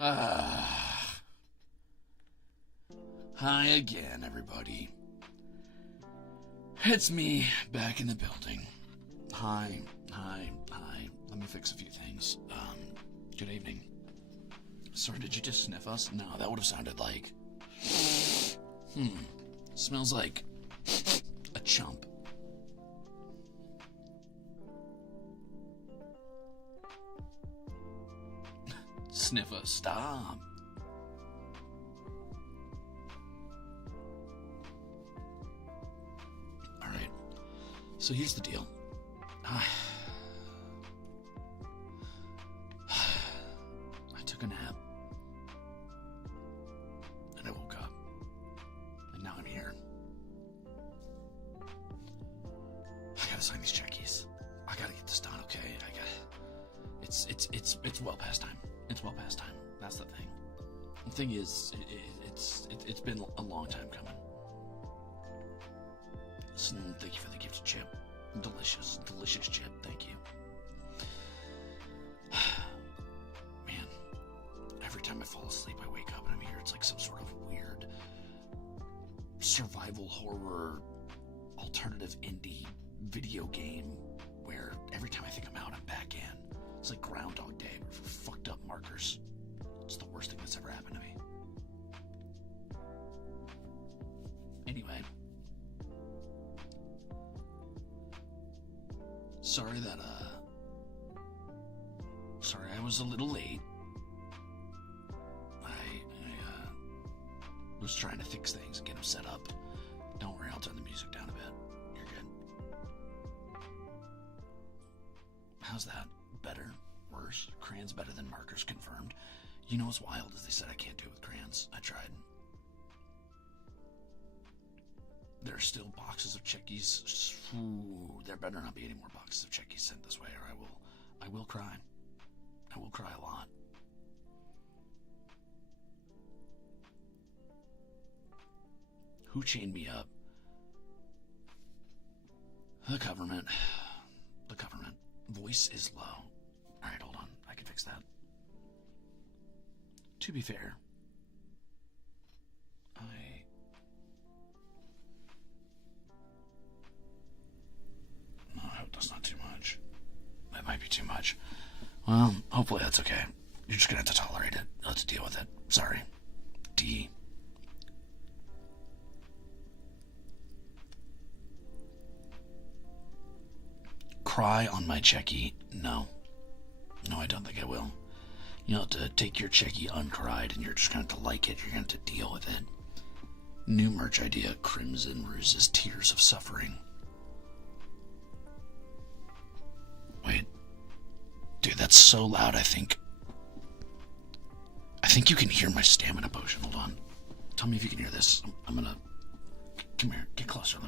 Hi again, everybody. It's me, back in the building. Hi. Let me fix a few things. Good evening. Sorry, did you just sniff us? No, that would have sounded like... Smells like a chump. Sniffer, stop. Alright, so here's the deal. I took a nap, and I woke up, and now I'm here. I gotta sign these checkies. I gotta get this done, okay? It's well past time. It's well past time. That's the thing. The thing is, it's been a long time coming. Listen, thank you for the gift, Chip. Delicious Chip. Thank you. Man, every time I fall asleep, I wake up and I'm here. It's like some sort of weird survival horror, alternative indie video game where every time I think I'm out, I'm back in. It's like Groundhog Day, but for fucked up markers. It's the worst thing that's ever happened to me. Anyway. Sorry I was a little late. I was trying to fix things and get them set up. Don't worry, I'll turn the music down a bit. You're good. How's that? Better? Worse? Crayons better than markers confirmed. You know what's wild is they said I can't do it with crayons. I tried. There are still boxes of checkies. Ooh, there better not be any more boxes of checkies sent this way, or I will cry. I will cry a lot. Who chained me up? The government. The government. Voice is low. Alright, hold on. I can fix that. To be fair, no, I hope that's not too much. That might be too much. Well, hopefully that's okay. You're just gonna have to tolerate it. You'll have to deal with it. Sorry. D. Cry on my checky? No. No, I don't think I will. You'll have to take your checky uncried and you're just going to like it. You're going to deal with it. New merch idea, Crimzon Rulez, Tears of Suffering. Wait. Dude, that's so loud, I think you can hear my stamina potion. Hold on. Tell me if you can hear this. I'm gonna... Come here. Get closer.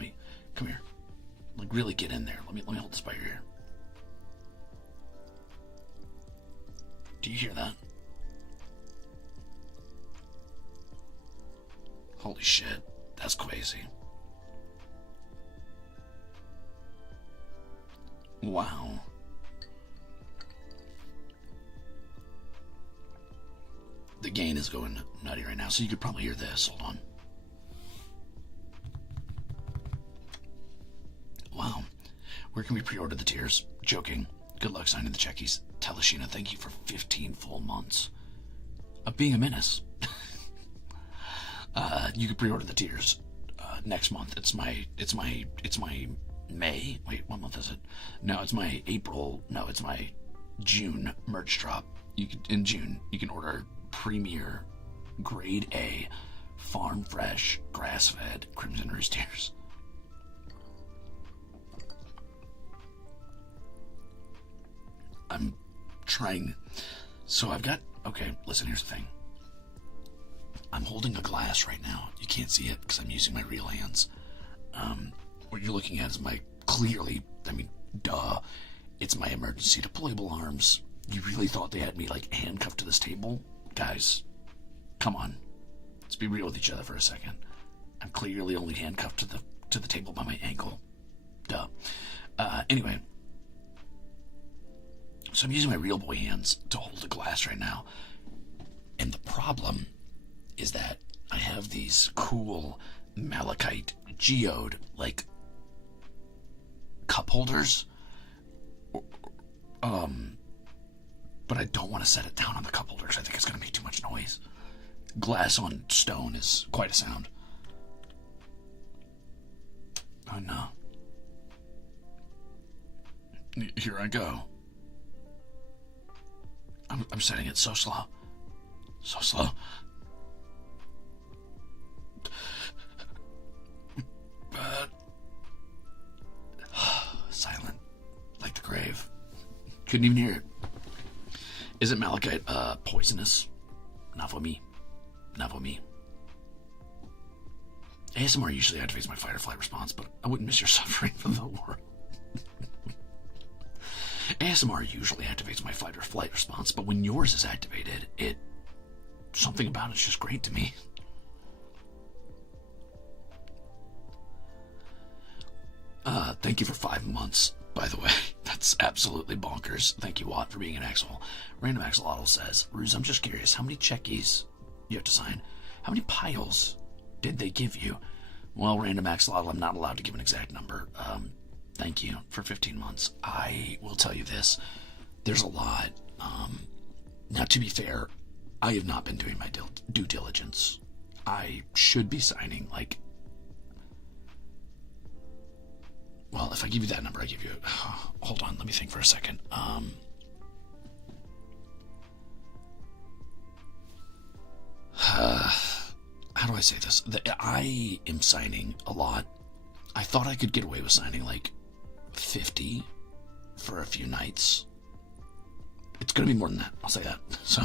Come here. Like, really get in there. Let me hold this by your ear. Do you hear that? Holy shit. That's crazy. Wow. The gain is going nutty right now, so you could probably hear this. Hold on. Wow. Where can we pre-order the tiers? Joking. Good luck signing the checkies. Teleshina, thank you for 15 full months of being a menace. You can pre-order the tiers next month. It's my May. Wait, what month is it? No, it's my April. No, it's my June merch drop. In June you can order premier grade A farm fresh grass-fed Crimzon Rulez tiers. I'm trying. So I've got... Okay, listen, here's the thing. I'm holding a glass right now. You can't see it because I'm using my real hands. What you're looking at is my... Clearly, I mean, duh. It's my emergency deployable arms. You really thought they had me, like, handcuffed to this table? Guys, come on. Let's be real with each other for a second. I'm clearly only handcuffed to the table by my ankle. Duh. Anyway... So I'm using my real boy hands to hold the glass right now. And the problem is that I have these cool malachite geode, like, cup holders. But I don't want to set it down on the cup holders. I think it's going to make too much noise. Glass on stone is quite a sound. Oh no. Here I go. I'm setting it so slow. So slow. But silent. Like the grave. Couldn't even hear it. Isn't malachite poisonous? Not for me. Not for me. ASMR usually activates my fight or flight response, but I wouldn't miss your suffering for the world. ASMR usually activates my fight or flight response, but when yours is activated, something about it's just great to me. Thank you for 5 months, by the way. That's absolutely bonkers. Thank you, Watt, for being an asshole. Random Axolotl says, Ruze, I'm just curious, how many checkies you have to sign? How many piles did they give you? Well, Random Axolotl, I'm not allowed to give an exact number. Thank you for 15 months. I will tell you this. There's a lot. Now, to be fair, I have not been doing my due diligence. I should be signing, like... Well, if I give you that number, I give you... Hold on, let me think for a second. How do I say this? I am signing a lot. I thought I could get away with signing like 50 for a few nights. It's going to be more than that, I'll say that. So,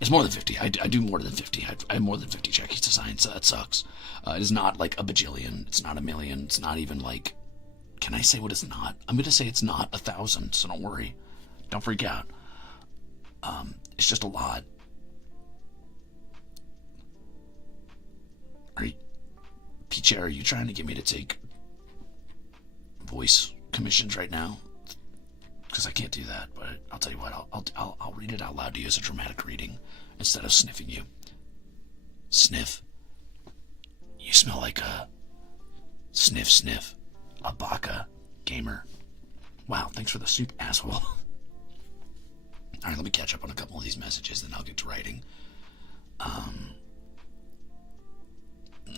it's more than 50. I do more than 50. I have more than 50 checkies to sign, so that sucks. It is not like a bajillion. It's not a million. It's not even like... Can I say what it's not? I'm going to say it's not 1,000, so don't worry. Don't freak out. It's just a lot. Peach, are you trying to get me to take voice commissions right now? Because I can't do that, but I'll tell you what, I'll read it out loud to you as a dramatic reading instead of sniffing you. Sniff. You smell like a... Sniff, sniff. A baka gamer. Wow, thanks for the soup, asshole. Alright, let me catch up on a couple of these messages, then I'll get to writing.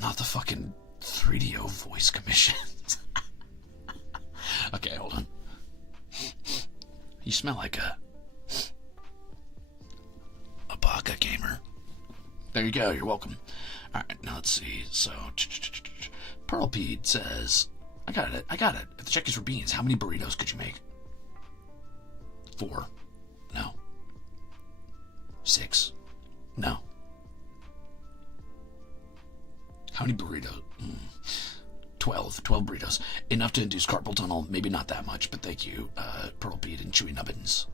Not the fucking 3DO voice commissions. Okay, hold on. You smell like a baka gamer. There you go, you're welcome. Alright, now let's see. So, Pearlpede says, I got it. If the check is for beans, how many burritos could you make? 4. No. 6. No. How many burritos? 12. 12 burritos. Enough to induce carpal tunnel. Maybe not that much, but thank you, Pearlpede and Chewy Nubbins.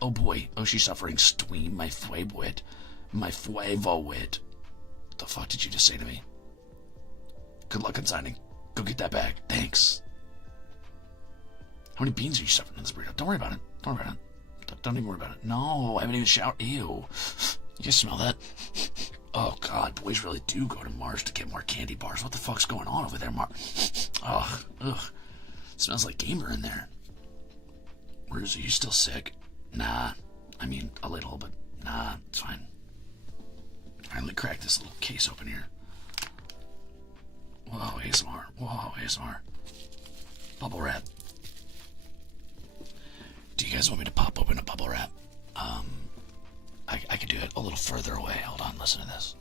Oh boy. Oh, she's suffering stweam. My fuevowit. My fuevowit. What the fuck did you just say to me? Good luck on signing. Go get that bag. Thanks. How many beans are you suffering in this burrito? Don't worry about it. Don't worry about it. Don't even worry about it. No, I haven't even showered. Ew. You guys smell that? Oh, God. Boys really do go to Mars to get more candy bars. What the fuck's going on over there, Ugh. Smells like gamer in there. Ruze, are you still sick? Nah. I mean, a little, but nah, it's fine. Alright, let me crack this little case open here. Whoa, ASMR. Whoa, ASMR. Bubble wrap. Do you guys want me to pop open a bubble wrap? I could do it a little further away. Hold on, listen to this.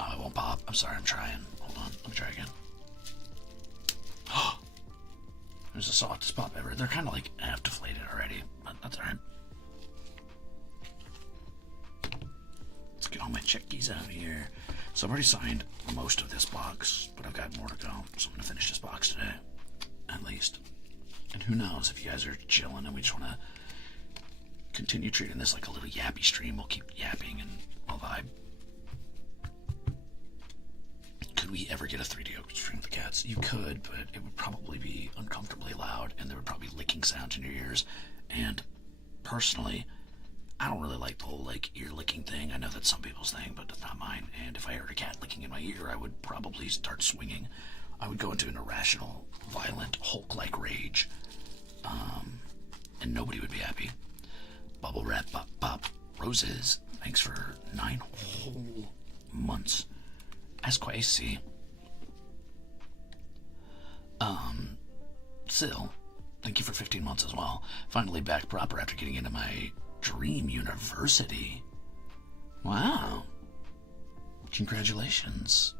Oh, it won't pop. I'm sorry, I'm trying. Hold on, let me try again. There's the softest pop ever. They're kind of like half deflated already, but that's alright. Let's get all my checkies out of here. So I've already signed most of this box, but I've got more to go. So I'm going to finish this box today, at least. And who knows, if you guys are chilling and we just want to continue treating this like a little yappy stream, we'll keep yapping and we'll vibe. Could we ever get a 3D stream of the cats? You could, but it would probably be uncomfortably loud and there would probably be licking sounds in your ears. And personally, I don't really like the whole like ear licking thing. I know that's some people's thing, but it's not mine. And if I heard a cat licking in my ear, I would probably start swinging. I would go into an irrational, violent, Hulk-like rage. And nobody would be happy. Bubble wrap, pop, pop. Roses, thanks for 9 whole months. Esquacy. Sil, thank you for 15 months as well. Finally back proper after getting into my dream university. Wow. Congratulations.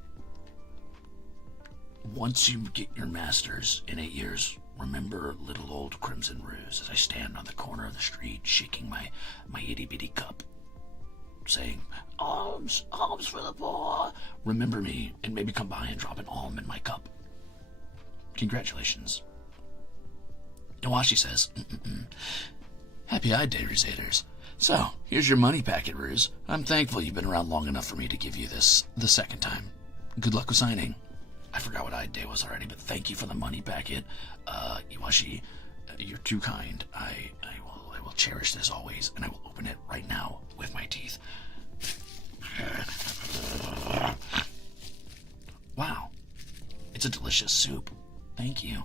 Once you get your master's in 8 years, remember little old Crimzon Rulez as I stand on the corner of the street shaking my itty-bitty cup, saying, alms, alms for the poor. Remember me and maybe come by and drop an alm in my cup. Congratulations. Iwashi says, Happy Eye Day, Ruzeters. So, here's your money packet, Ruze. I'm thankful you've been around long enough for me to give you this the second time. Good luck with signing. I forgot what Eye Day was already, but thank you for the money packet. Iwashi, you're too kind. I will cherish this always, and I will open it right now with my teeth. Wow. It's a delicious soup. Thank you.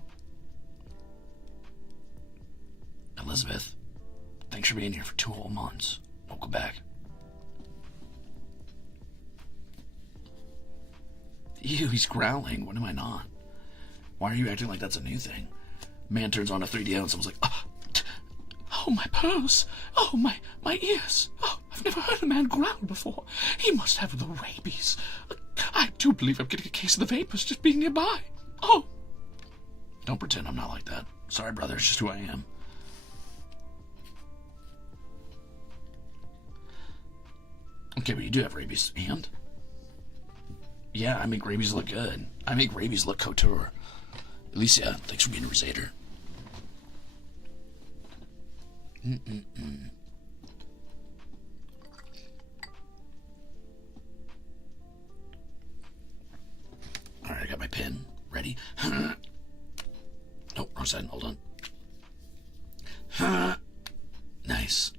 Elizabeth, thanks for being here for 2 whole months. Welcome back. Ew, he's growling. What am I not? Why are you acting like that's a new thing? Man turns on a 3D and someone's like, oh, my purse. Oh, my ears. Oh, I've never heard a man growl before. He must have the rabies. I do believe I'm getting a case of the vapors just being nearby. Oh. Don't pretend I'm not like that. Sorry, brother. It's just who I am. Okay, but you do have rabies. And? Yeah, I make rabies look good. I make rabies look couture. Alicia, thanks for being a Ruzader. Alright, I got my pen. Ready? Nope, wrong side. Hold on. Nice.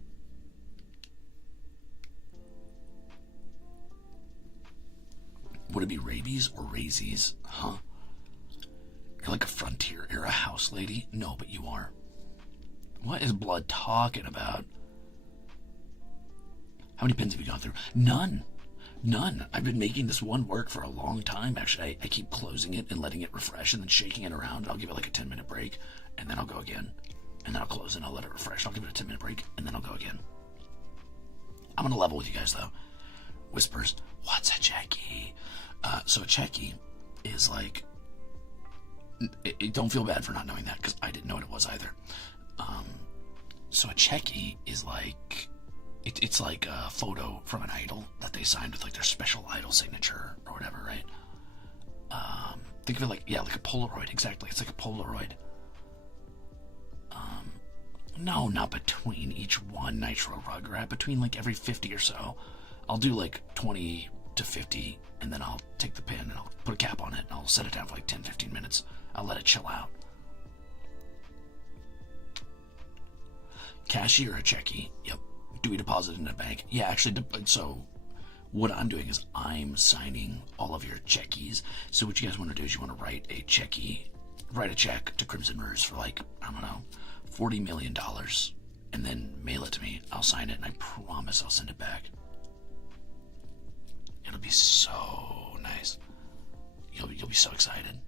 Would it be rabies or raisies? Huh? You're like a frontier era house lady? No, but you are. What is Blood talking about? How many pins have you gone through? None. None. I've been making this one work for a long time. Actually, I keep closing it and letting it refresh and then shaking it around. I'll give it like a 10-minute break, and then I'll go again. And then I'll close it and I'll let it refresh. I'll give it a 10-minute break, and then I'll go again. I'm gonna level with you guys, though. Whispers, what's a checky? So a checky is like... don't feel bad for not knowing that, because I didn't know what it was either. So a checky is like... It's like a photo from an idol that they signed with like their special idol signature or whatever, right? Think of it like, yeah, like a Polaroid, exactly. It's like a Polaroid. No, not between each one Nitro Rugrat. Between like every 50 or so. I'll do like 20 to 50, and then I'll take the pin and I'll put a cap on it, and I'll set it down for like 10-15 minutes. I'll let it chill out. Cashier or a checky? Yep. Do we deposit in a bank? Yeah, actually, so what I'm doing is I'm signing all of your checkies. So what you guys want to do is you want to write a check to Crimzon Rulez for like, I don't know, $40 million, and then mail it to me. I'll sign it, and I promise I'll send it back. It'll be so nice. You'll be so excited.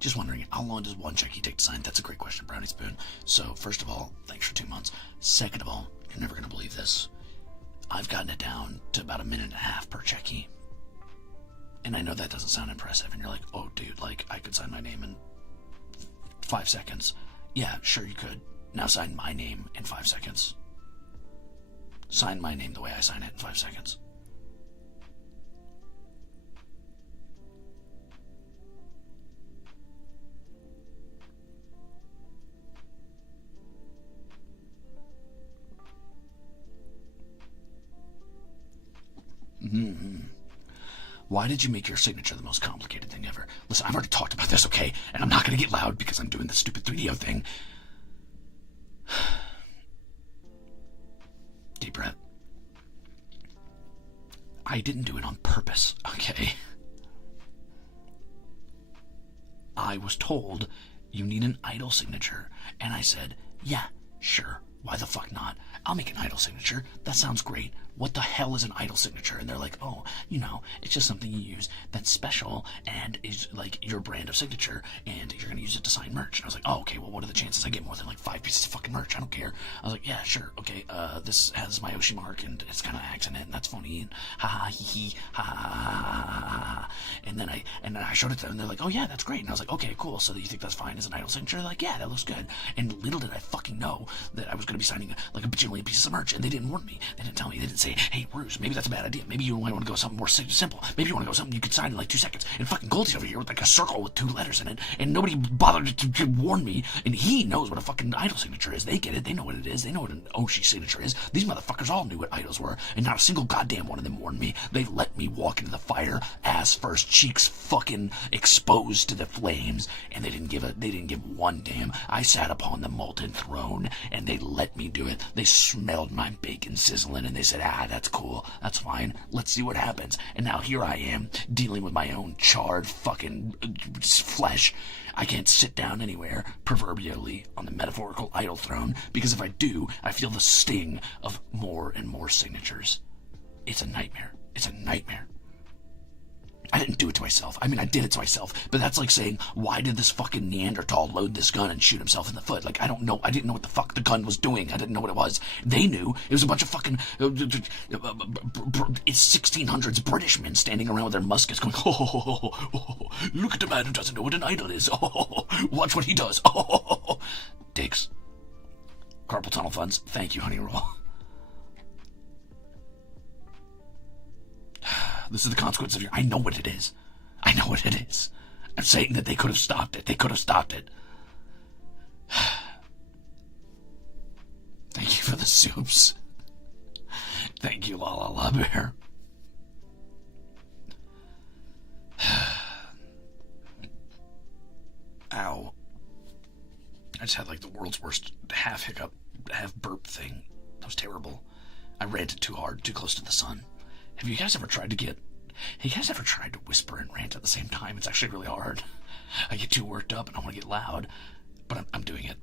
Just wondering, how long does one checky take to sign? That's a great question, Brownie Spoon. So, first of all, thanks for 2 months. Second of all, you're never going to believe this. I've gotten it down to about 1.5 minutes per checky. And I know that doesn't sound impressive, and you're like, oh, dude, like, I could sign my name in 5 seconds. Yeah, sure you could. Now sign my name in 5 seconds. Sign my name the way I sign it in 5 seconds. Why did you make your signature the most complicated thing ever? Listen, I've already talked about this, okay? And I'm not going to get loud because I'm doing the stupid 3DO thing. Deep breath. I didn't do it on purpose, okay? I was told you need an idle signature, and I said, yeah, sure, why the fuck not? I'll make an idle signature. That sounds great. What the hell is an idle signature? And they're like, oh, you know, it's just something you use that's special and is like your brand of signature, and you're gonna use it to sign merch. And I was like, oh, okay, well, what are the chances I get more than like 5 pieces of fucking merch? I don't care. I was like, yeah, sure, okay, this has my Oshi mark, and it's kind of accident, and that's funny, and ha ha hee hee, ha ha ha ha ha. And then I showed it to them, and they're like, oh yeah, that's great. And I was like, okay, cool, so you think that's fine as an idle signature? They're like, yeah, that looks good. And little did I fucking know that I was gonna be signing like a bajillion pieces of merch, and they didn't warn me. They didn't tell me. They didn't say, hey, Ruze, maybe that's a bad idea. Maybe you might want to go something more simple. Maybe you want to go something you can sign in like 2 seconds. And fucking Goldie's over here with like a circle with 2 letters in it, and nobody bothered to warn me. And he knows what a fucking idle signature is. They get it. They know what it is. They know what an Oshi signature is. These motherfuckers all knew what idols were, and not a single goddamn one of them warned me. They let me walk into the fire, ass first, cheeks fucking exposed to the flames, and they didn't give one damn. I sat upon the molten throne, and they let me do it. They smelled my bacon sizzling, and they said, that's cool, that's fine, let's see what happens. And now here I am, dealing with my own charred fucking flesh. I can't sit down anywhere, proverbially, on the metaphorical idol throne, because if I do, I feel the sting of more and more signatures. It's a nightmare. It's a nightmare. I didn't do it to myself. I mean, I did it to myself, but that's like saying, why did this fucking Neanderthal load this gun and shoot himself in the foot? Like, I don't know. I didn't know what the fuck the gun was doing. I didn't know what it was. They knew. It was a bunch of fucking, it's 1600s British men standing around with their muskets going, oh, look at the man who doesn't know what an idol is. Oh, watch what he does. Oh, dicks. Carpal tunnel funds. Thank you, honey roll. This is the consequence of your... I know what it is. I know what it is. I'm saying that they could have stopped it. They could have stopped it. Thank you for the soups. Thank you, La La La Bear. Ow. I just had like the world's worst half hiccup, half burp thing. That was terrible. I ranted too hard, too close to the sun. Have you guys ever tried to whisper and rant at the same time? It's actually really hard. I get too worked up and I want to get loud, but I'm doing it.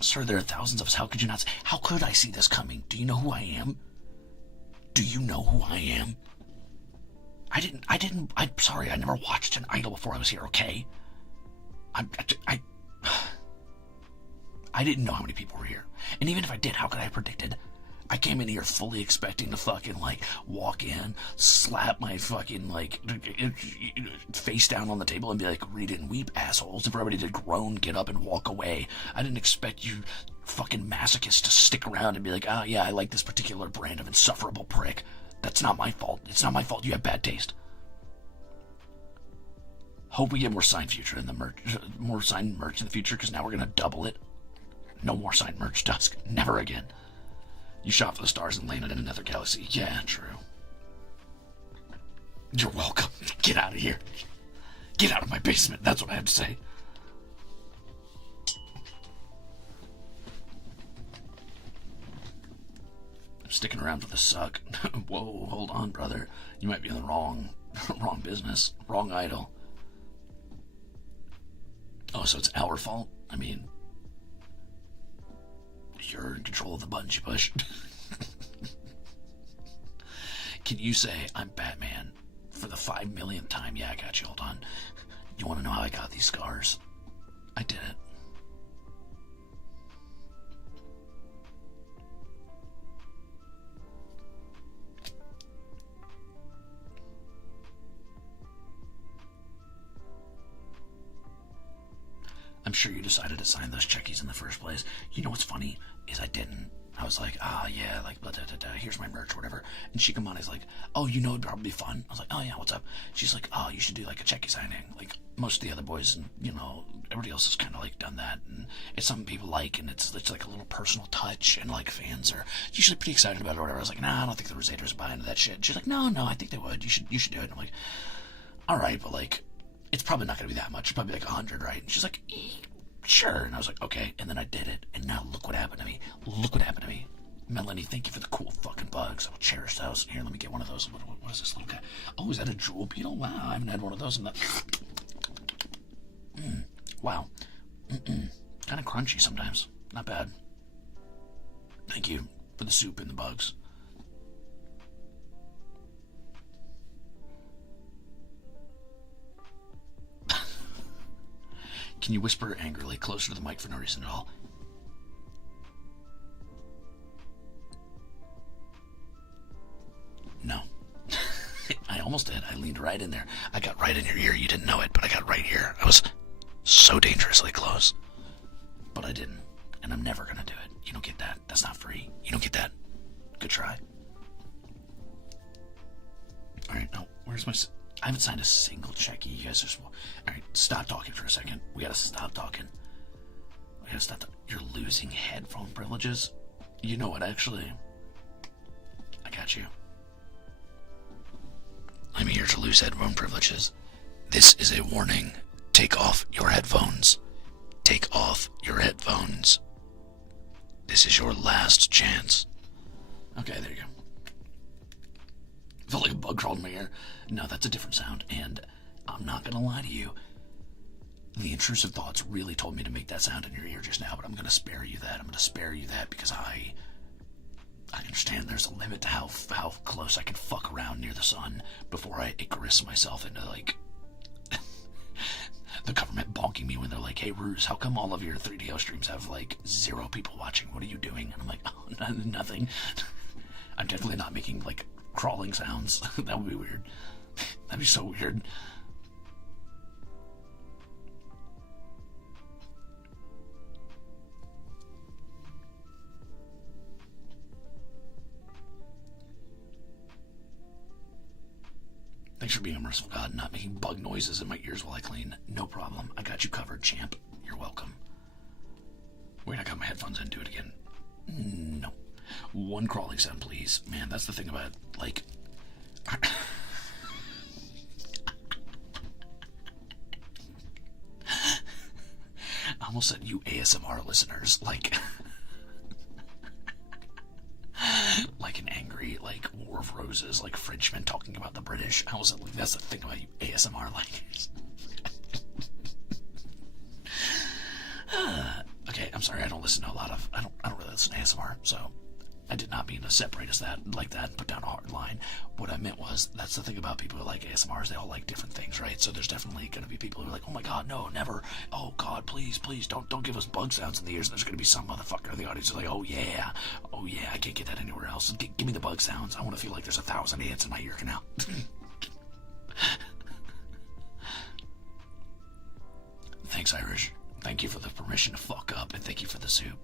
Sir, there are thousands of us. How could you not? How could I see this coming? Do you know who I am? Do you know who I am? I'm sorry, I never watched an idol before I was here, okay? I didn't know how many people were here. And even if I did, how could I have predicted? I came in here fully expecting to fucking, like, walk in, slap my fucking, like, face down on the table and be like, read it and weep, assholes. And for everybody to groan, get up, and walk away. I didn't expect you fucking masochists to stick around and be like, oh, yeah, I like this particular brand of insufferable prick. That's not my fault. It's not my fault. You have bad taste. Hope we get more signed future in the merch, more signed merch in the future, because now we're gonna double it. No more signed merch, Dusk. Never again. You shot for the stars and landed in another galaxy. Yeah, true. You're welcome. Get out of here. Get out of my basement. That's what I have to say. I'm sticking around for the suck. Whoa, hold on, brother. You might be in the wrong business. Wrong idol. Oh, so it's our fault? I mean... You're in control of the buttons you push. Can you say, I'm Batman, for the 5 millionth time? Yeah, I got you. Hold on. You want to know how I got these scars? I did it. I'm sure you decided to sign those checkies in the first place. You know what's funny is I didn't. I was like, yeah, like, blah, blah, blah, blah, here's my merch or whatever. And Shikamani's like, oh, you know, it'd probably be fun. I was like, oh yeah, what's up? She's like, oh, you should do like a checky signing. Like most of the other boys, and you know, everybody else has kind of like done that, and it's something people like, and it's like a little personal touch, and like fans are usually pretty excited about it or whatever. I was like, nah, I don't think the Ruzeters buy into that shit. She's like, no, I think they would. You should do it. And I'm like, all right, but like, it's probably not gonna be that much. It's probably like 100, right? And she's like, sure. And I was like, okay. And then I did it, and now look what happened to me. Look what happened to me. Melanie, thank you for the cool fucking bugs. I will cherish those. Here, let me get one of those. What is this little guy? Oh, is that a jewel beetle? Wow, I haven't had one of those in the... Wow. Kind of crunchy sometimes. Not bad. Thank you for the soup and the bugs. Can you whisper angrily closer to the mic for no reason at all? No. I almost did. I leaned right in there. I got right in your ear. You didn't know it, but I got right here. I was so dangerously close. But I didn't. And I'm never going to do it. You don't get that. That's not free. You don't get that. Good try. Alright, now, where's my... I haven't signed a single checky. You guys just... Alright, stop talking for a second. We gotta stop talking. We gotta stop... You're losing headphone privileges? You know what, actually... I got you. I'm here to lose headphone privileges. This is a warning. Take off your headphones. Take off your headphones. This is your last chance. Okay, there you go. Felt like a bug crawled in my ear. No, that's a different sound, and I'm not gonna lie to you. The intrusive thoughts really told me to make that sound in your ear just now, but I'm gonna spare you that. I'm gonna spare you that because I understand there's a limit to how close I can fuck around near the sun before I Icarus myself into, like, the government bonking me when they're like, hey, Ruze, how come all of your 3DO streams have, like, 0 people watching? What are you doing? And I'm like, oh, nothing. I'm definitely not making, like, crawling sounds. That would be weird. That'd be so weird. Thanks for being a merciful God, not making bug noises in my ears while I clean. No problem. I got you covered, champ. You're welcome. Wait, I got my headphones in. Do it again. No. One crawling sound, please. Man, that's the thing about, like... I almost said you ASMR listeners, like... like an angry, like, War of Roses, like Frenchman talking about the British. I was like, that's the thing about you ASMR likers. Okay, I'm sorry, I don't listen to a lot of, I don't really listen to ASMR, so I did not mean to separate us like that and put down a hard line. What I meant was, that's the thing about people who like ASMRs, they all like different things, right? So there's definitely going to be people who are like, oh my god, no, never. Oh god, please, don't give us bug sounds in the ears. And there's going to be some motherfucker in the audience who's like, oh yeah, I can't get that anywhere else. Give me the bug sounds. I want to feel like there's 1,000 ants in my ear canal. Thanks, Irish. Thank you for the permission to fuck up, and thank you for the soup.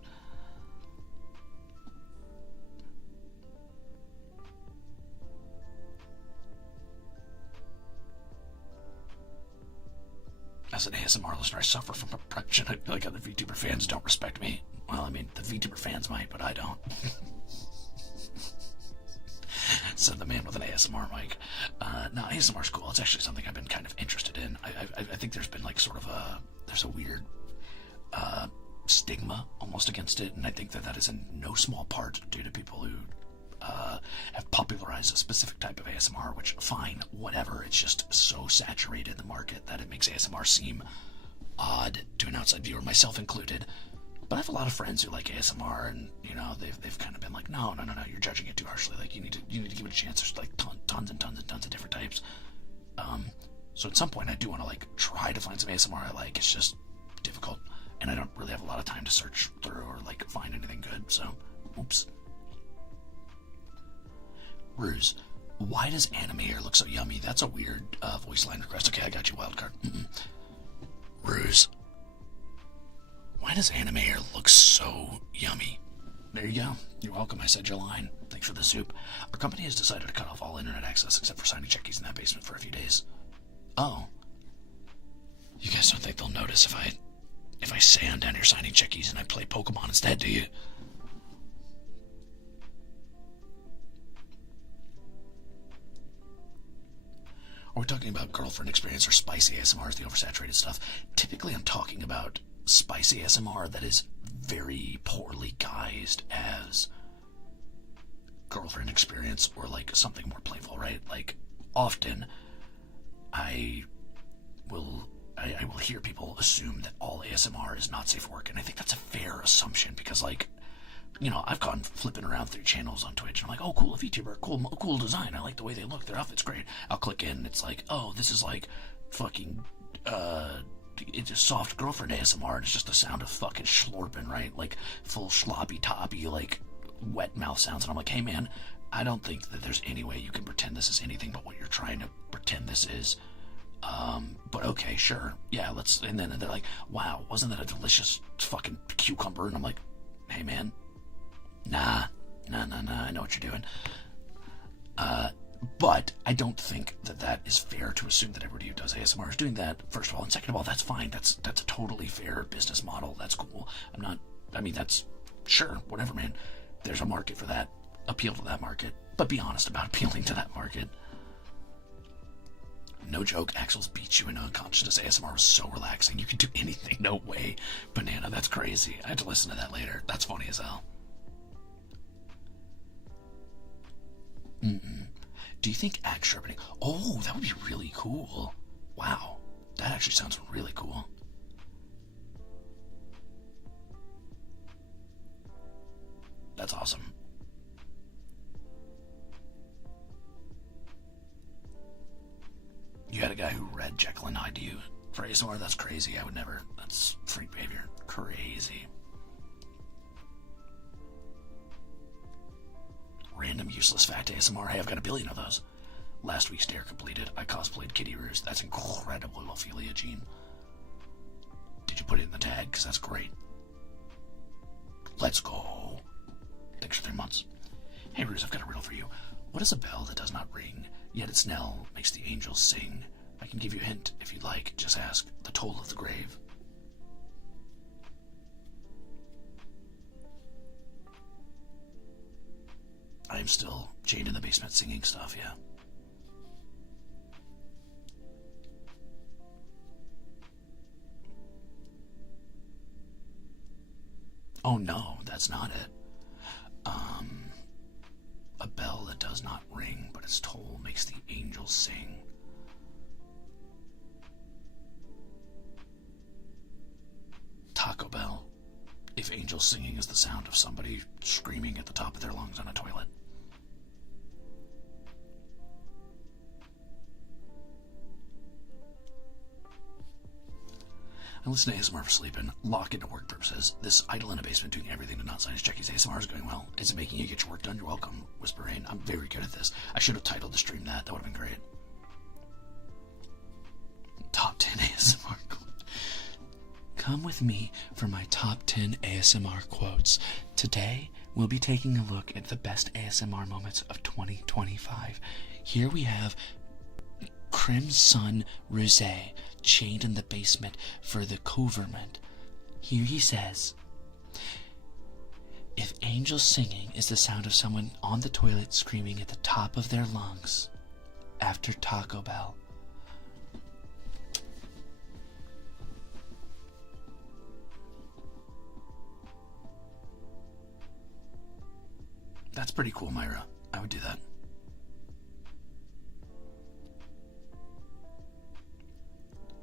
As an ASMR listener, I suffer from oppression. I feel like other VTuber fans don't respect me. Well, I mean, the VTuber fans might, but I don't. Said the man with an ASMR mic. No, ASMR's cool. It's actually something I've been kind of interested in. I think there's been like sort of there's a weird stigma almost against it, and I think that is in no small part due to people who have popularized a specific type of ASMR, which, fine, whatever. It's just so saturated in the market that it makes ASMR seem odd to an outside viewer, myself included. But I have a lot of friends who like ASMR, and you know, they've kind of been like, no, you're judging it too harshly. Like, you need to give it a chance. There's like tons and tons of different types. So at some point, I do want to like try to find some ASMR I like. It's just difficult, and I don't really have a lot of time to search through or like find anything good. So, oops. Ruze, why does anime hair look so yummy? That's a weird voice line request. Okay, I got you, wildcard. Ruze, why does anime hair look so yummy? There you go. You're welcome. I said your line. Thanks for the soup. Our company has decided to cut off all internet access except for signing checkies in that basement for a few days. Oh. You guys don't think they'll notice if I say I'm down here signing checkies and I play Pokemon instead, do you? Are we talking about girlfriend experience or spicy ASMR is the oversaturated stuff? Typically I'm talking about spicy ASMR that is very poorly guised as girlfriend experience or like something more playful, right? Like often I will hear people assume that all ASMR is not safe for work, and I think that's a fair assumption because, like, you know, I've gone flipping around through channels on Twitch and I'm like, oh, cool, a VTuber, cool design, I like the way they look, their outfit's great. I'll click in and it's like, oh, this is like fucking it's just soft girlfriend ASMR, and it's just the sound of fucking slurping, right? Like full sloppy toppy, like wet mouth sounds, and I'm like, hey man, I don't think that there's any way you can pretend this is anything but what you're trying to pretend this is. But okay, sure, yeah, let's. And then they're like, wow, wasn't that a delicious fucking cucumber? And I'm like, hey man, nah, I know what you're doing. But I don't think that is fair to assume that everybody who does ASMR is doing that, first of all, and second of all, that's fine. That's a totally fair business model. That's cool. That's sure, whatever, man. There's a market for that. Appeal to that market, but be honest about appealing to that market. No joke, Axel's beat you into unconsciousness. ASMR was so relaxing. You can do anything. No way. Banana, that's crazy. I had to listen to that later. That's funny as hell. Do you think axe sharpening? Oh, that would be really cool. Wow. That actually sounds really cool. That's awesome. You had a guy who read Jekyll and Hyde to you for ASMR? That's crazy. I would never. That's freak behavior. Crazy. Random useless fact ASMR. Hey, I've got a billion of those. Last week's dare completed. I cosplayed Kitty Ruze. That's incredible, Ophelia Jean. Did you put it in the tag? Because that's great. Let's go. Thanks for 3 months. Hey, Ruze, I've got a riddle for you. What is a bell that does not ring, yet its knell makes the angels sing? I can give you a hint if you'd like. Just ask. The toll of the grave. I am still chained in the basement singing stuff, yeah. Oh no, that's not it. A bell that does not ring, but its toll makes the angels sing. Taco Bell. If angels singing is the sound of somebody screaming at the top of their lungs on a toilet. I listen to ASMR for sleeping, lock into work purposes. This idle in a basement doing everything to not sign his checkies. ASMR is going well. Is it making you get your work done? You're welcome, Whisper Rain. I'm very good at this. I should have titled the stream that. That would have been great. Top 10 ASMR quotes. Come with me for my top 10 ASMR quotes. Today, we'll be taking a look at the best ASMR moments of 2025. Here we have Crimzon Rulez, chained in the basement for the government. Here he says, if angels singing is the sound of someone on the toilet screaming at the top of their lungs after Taco Bell. That's pretty cool, Myra. I would do that.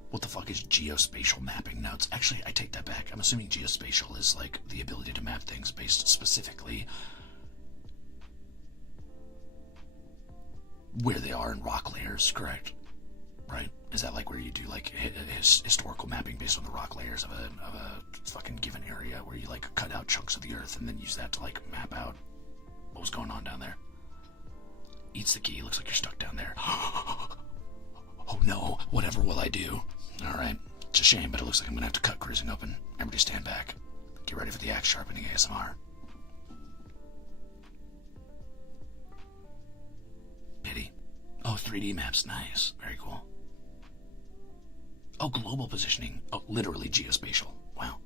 What the fuck is geospatial mapping notes? Actually, I take that back. I'm assuming geospatial is like the ability to map things based specifically where they are in rock layers, correct? Right? Is that like where you do like historical mapping based on the rock layers of a fucking given area, where you like cut out chunks of the earth and then use that to like map out what was going on down there? Eats the key. Looks like you're stuck down there. Oh no, whatever will I do? Alright, it's a shame, but it looks like I'm gonna have to cut cruising open. Everybody stand back. Get ready for the axe sharpening ASMR. 3D maps. Nice. Very cool. Oh, global positioning. Oh, literally geospatial. Wow.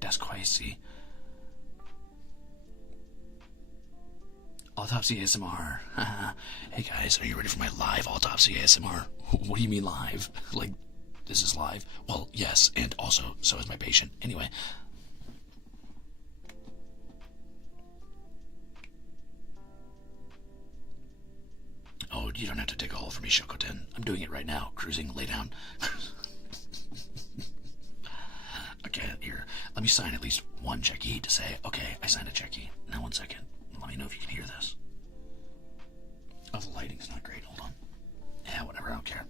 That's crazy. Autopsy ASMR. Hey guys, are you ready for my live autopsy ASMR? What do you mean live? Like, this is live? Well, yes, and also, so is my patient. Anyway. Oh, you don't have to dig a hole for me, Shokoten. I'm doing it right now. Cruising, lay down. Okay, here. Let me sign at least one checky to say, okay, I signed a checky. Now 1 second. Let me know if you can hear this. Oh, the lighting's not great. Hold on. Yeah, whatever. I don't care.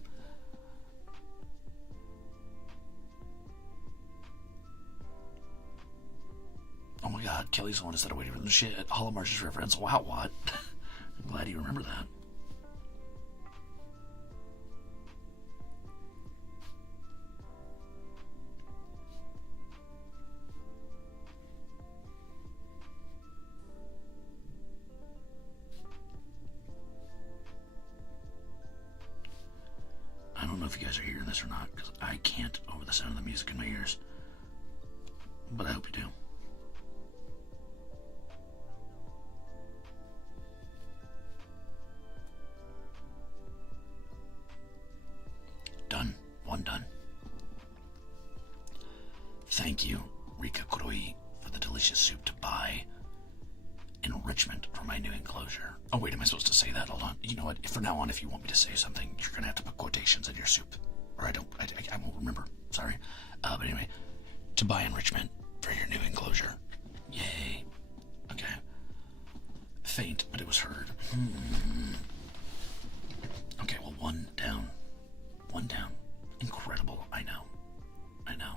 Oh my god, Kelly's the one instead of waiting for the shit. HoloStars reference. Wow, what? I'm glad you remember that. I don't know if you guys are hearing this or not, because I can't over the sound of the music in my ears. But I hope you do. Done. One done. Thank you, Rika Kuroi, for the delicious soup to buy enrichment for my new enclosure. Oh wait, am I supposed to say that? Hold on. You know what? From now on, if you want me to say something, you're gonna have to put quotations in your soup. Or I won't remember. Sorry. But anyway, to buy enrichment for your new enclosure. Yay. Okay. Faint, but it was heard. Okay, well, one down. One down. Incredible. I know. I know.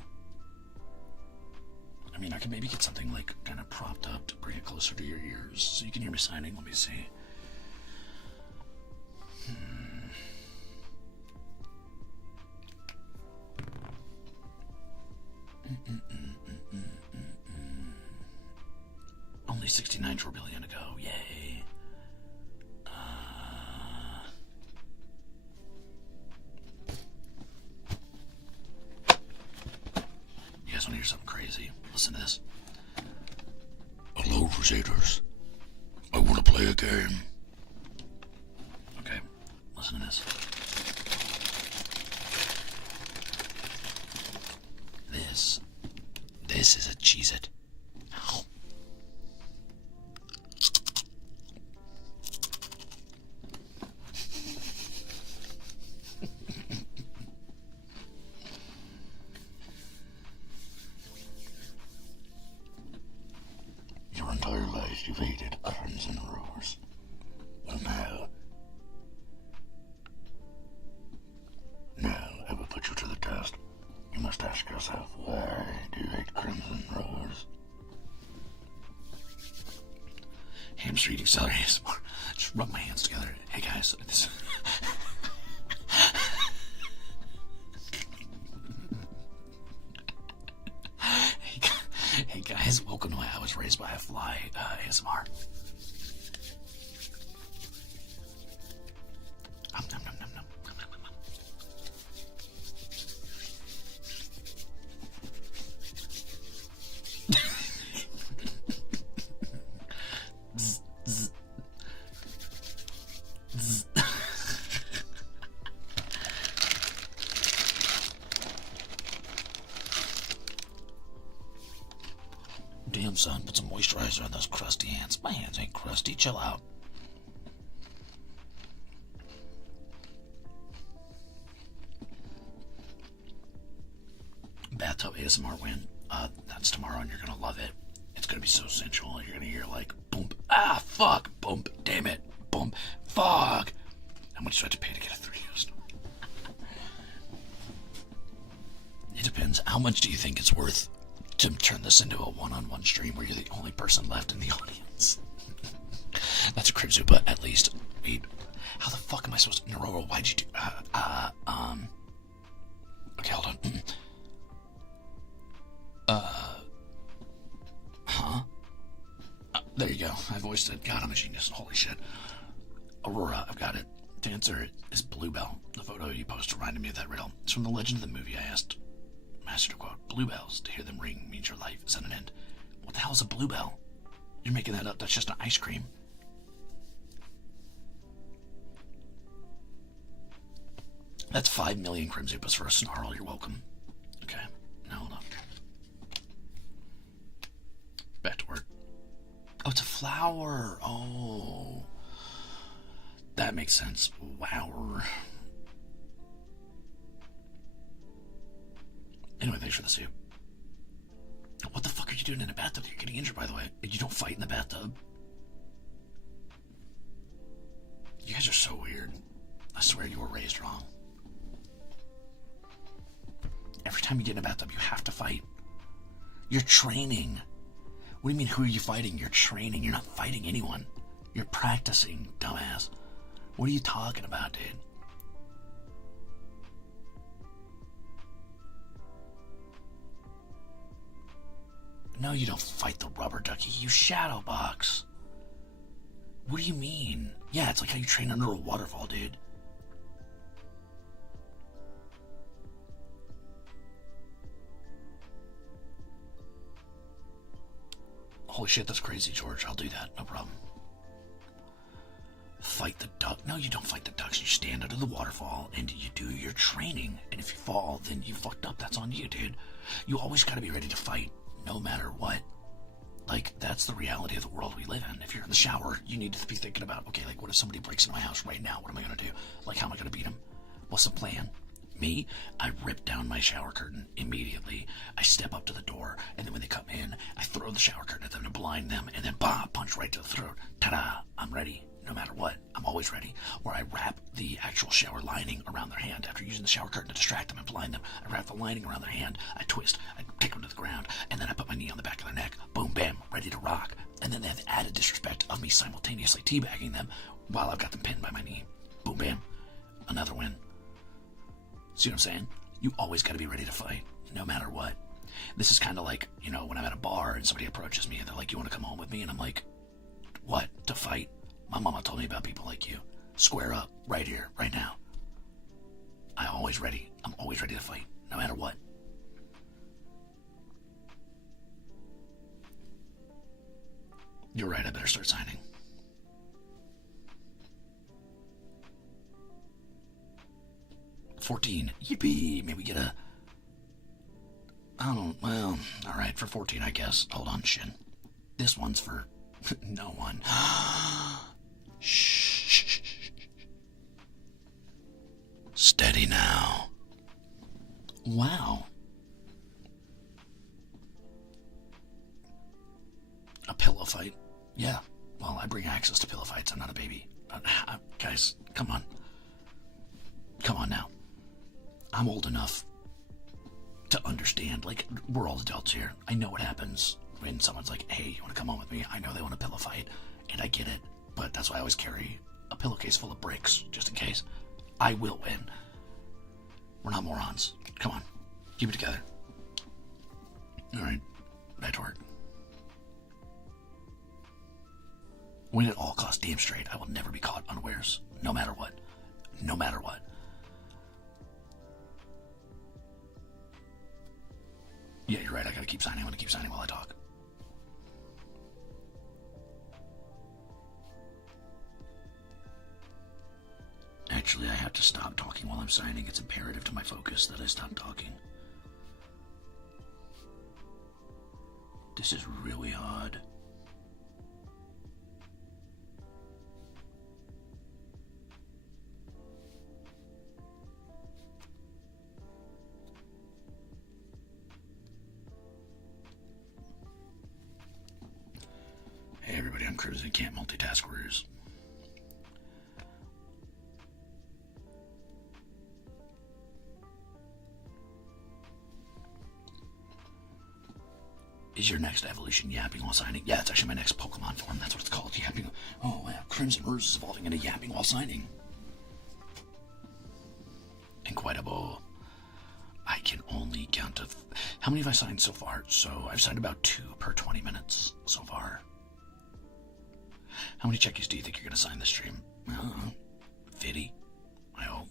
I mean, I could maybe get something like kind of propped up to bring it closer to your ears so you can hear me signing. Let me see. Only 69 trillion ago. Yay. You guys want to hear something crazy? Listen to this. Hello, Crusaders. I want to play a game. Okay, listen to this. This is a Cheez-It. Your entire life you've hated Crimzon Rulez. Well now I will put you to the test. You must ask yourself, why do you hate Crimzon Rulez? Hamster eating celery ASMR. Just rub my hands together. Hey guys, this Hey guys, welcome to I Was Raised by a Fly ASMR. Nom, nom, nom, nom, nom. Nom, nom, nom, nom. Zzz, zzz. Zzz. Damn son, put some moisturizer on those crusty hands. My hands ain't crusty, chill out. Bathtub ASMR win. That's tomorrow and you're gonna love it. It's gonna be so sensual. You're gonna hear like boom, ah, fuck, boom, damn it, boom, fuck. How much do I have to pay to get a 3-year store? It depends. How much do you think it's worth to turn this into a one-on-one stream where you're the only person left in the audience? That's a Crimzon, but at least, wait, how the fuck am I supposed to, Naroro, why'd you do, okay, hold on. There you go. I voiced it. God, I'm a genius. Holy shit. Aurora, I've got it. To answer is Bluebell. The photo you posted reminded me of that riddle. It's from the legend of the movie. I asked Master to quote, "Bluebells, to hear them ring means your life is at an end." What the hell is a bluebell? You're making that up. That's just an ice cream. That's 5 million Crimzupas for a snarl. You're welcome. Okay. Now hold on. Back to work. Oh, it's a flower. Oh. That makes sense. Wow. Anyway, thanks for the soup. What the fuck are you doing in a bathtub? You're getting injured, by the way. You don't fight in the bathtub. You guys are so weird. I swear you were raised wrong. Every time you get in a bathtub, you have to fight. You're training. What do you mean, who are you fighting? You're training. You're not fighting anyone. You're practicing, dumbass. What are you talking about, dude? No, you don't fight the rubber ducky. You shadow box. What do you mean? Yeah, it's like how you train under a waterfall, dude. Holy shit, that's crazy, George. I'll do that. No problem. Fight the duck. No, you don't fight the ducks. You stand under the waterfall and you do your training. And if you fall, then you fucked up. That's on you, dude. You always gotta be ready to fight, no matter what. Like, that's the reality of the world we live in. If you're in the shower, you need to be thinking about, okay, like, what if somebody breaks in my house right now? What am I gonna do? Like, how am I gonna beat him? What's the plan? Me, I rip down my shower curtain immediately. I step up to the door, and then when they come in, I throw the shower curtain at them to blind them, and then bah, punch right to the throat. Ta-da! I'm ready. No matter what, I'm always ready. Or I wrap the actual shower lining around their hand after using the shower curtain to distract them and blind them. I wrap the lining around their hand, I twist, I take them to the ground, and then I put my knee on the back of their neck. Boom, bam, ready to rock. And then they have the added disrespect of me simultaneously teabagging them while I've got them pinned by my knee. Boom, bam, another win. See what I'm saying? You always got to be ready to fight, no matter what. This is kind of like, you know, when I'm at a bar and somebody approaches me and they're like, "You want to come home with me?" And I'm like, "What? To fight? My mama told me about people like you. Square up, right here, right now." I'm always ready. I'm always ready to fight, no matter what. You're right, I better start signing. $14. Yippee! Maybe get a... Oh, well, alright, for 14, I guess. Hold on, Shin. This one's for no one. Shh. Steady now. Wow. A pillow fight? Yeah. Well, I bring access to pillow fights. I'm not a baby. Guys, come on. Come on now. I'm old enough to understand. Like, we're all adults here. I know what happens when someone's like, "Hey, you want to come home with me?" I know they want a pillow fight, and I get it. But that's why I always carry a pillowcase full of bricks, just in case. I will win. We're not morons. Come on. Keep it together. Alright. Back to work. Win at all costs, damn straight. I will never be caught unawares. No matter what. No matter what. Yeah, you're right. I gotta keep signing. I'm gonna keep signing while I talk. Actually, I have to stop talking while I'm signing. It's imperative to my focus that I stop talking. This is really odd. Hey everybody, I'm Crimzon. Can't multitask Ruze. Is your next evolution yapping while signing? Yeah, it's actually my next Pokemon form. That's what it's called, yapping. Oh, wow. Crimzon Rulez is evolving into yapping while signing. Incredible. I can only count to... How many have I signed so far? So, I've signed about 2 per 20 minutes so far. How many checkies do you think you're going to sign this stream? fitty, I hope.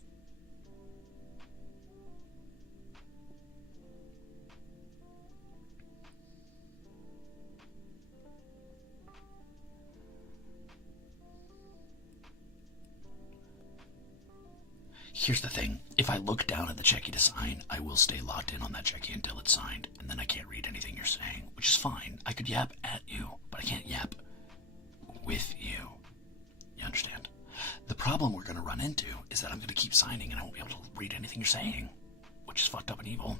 Here's the thing. If I look down at the checky to sign, I will stay locked in on that checky until it's signed, and then I can't read anything you're saying, which is fine. I could yap at you, but I can't yap with you. You understand? The problem we're going to run into is that I'm going to keep signing and I won't be able to read anything you're saying, which is fucked up and evil.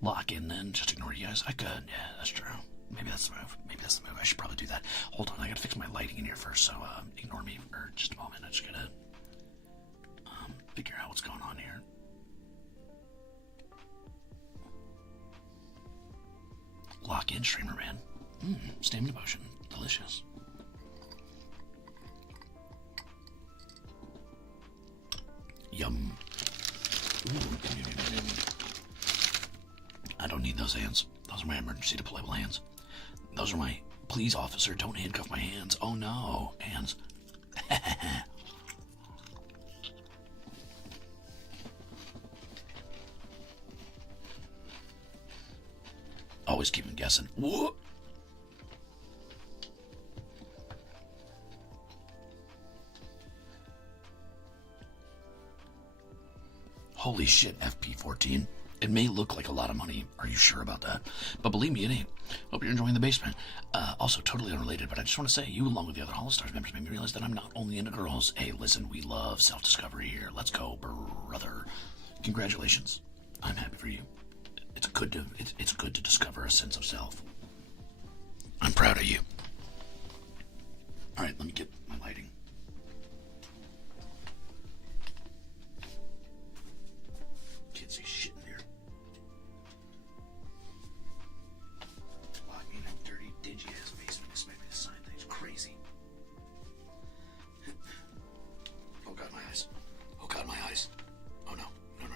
Lock in then, just ignore you guys. I could. Yeah, that's true. Maybe that's the move. I should probably do that. Hold on, I gotta fix my lighting in here first, so ignore me for just a moment. I just gotta figure out what's going on here. Lock in, streamer man. Stamina potion. Delicious. Yum. Ooh. I don't need those hands. Those are my emergency deployable hands. Those are my, please officer, don't handcuff my hands. Oh no, hands. Always keep him guessing. Whoa. Holy shit, FP14. It may look like a lot of money. Are you sure about that? But believe me, it ain't. Hope you're enjoying the basement. Also, totally unrelated, but I just want to say, you along with the other HOLOSTARS members made me realize that I'm not only into girls. Hey, listen, we love self-discovery here. Let's go, brother. Congratulations. I'm happy for you. It's good to discover a sense of self. I'm proud of you. All right, let me get my lighting. Can't see shit in there. Lock me in a dirty, dingy ass basement. Expect me to sign things crazy. Oh god, my eyes. Oh god, my eyes. Oh no. No.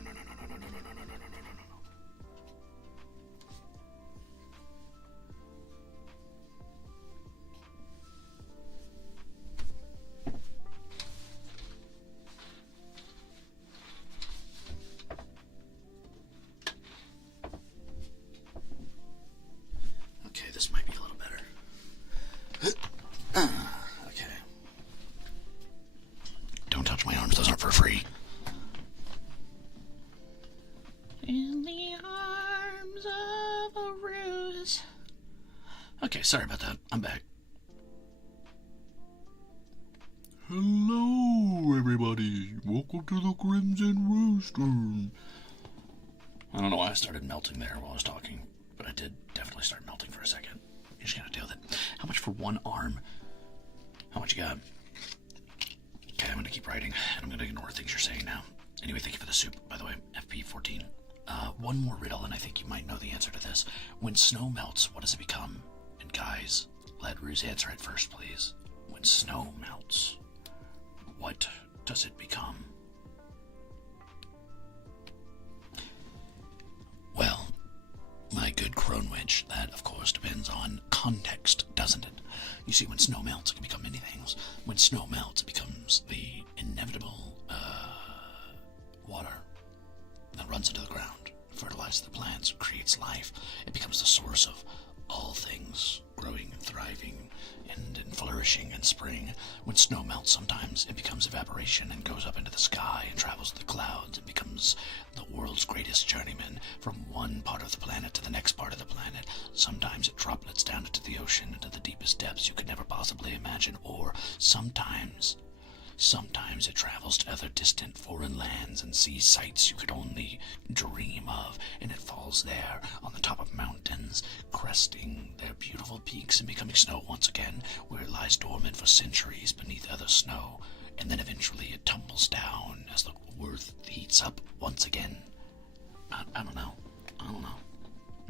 Okay, this might be a little better. Okay. Don't touch my arms, those aren't for free. In the arms of a Ruze. Okay, sorry about that. I'm back. Hello, everybody. Welcome to the Crimzon Rulez. I don't know why I started melting there while I was talking, but I did definitely start melting for a second. You just gotta deal with it. How much for one arm? How much you got? Okay, I'm gonna keep writing, and I'm gonna ignore things you're saying now. Anyway, thank you for the soup, by the way. FP14. One more riddle, and I think you might know the answer to this. When snow melts, what does it become? And guys, let Ruze answer it first, please. When snow melts, what does it become? Well, my good Cronwitch, that of course depends on context, doesn't it? You see, when snow melts, it can become many things. When snow melts, it becomes the inevitable water that runs into the ground, fertilizes the plants, creates life. It becomes the source of all things growing and thriving and flourishing in spring. When snow melts, sometimes it becomes evaporation and goes up into the sky and travels the clouds and becomes the world's greatest journeyman from one part of the planet to the next part of the planet. Sometimes it droplets down into the ocean, into the deepest depths you could never possibly imagine, or sometimes it travels to other distant foreign lands and sees sights you could only dream of, and it falls there on the top of mountains, cresting their beautiful peaks and becoming snow once again, where it lies dormant for centuries beneath other snow, and then eventually it tumbles down as the earth heats up once again. I don't know.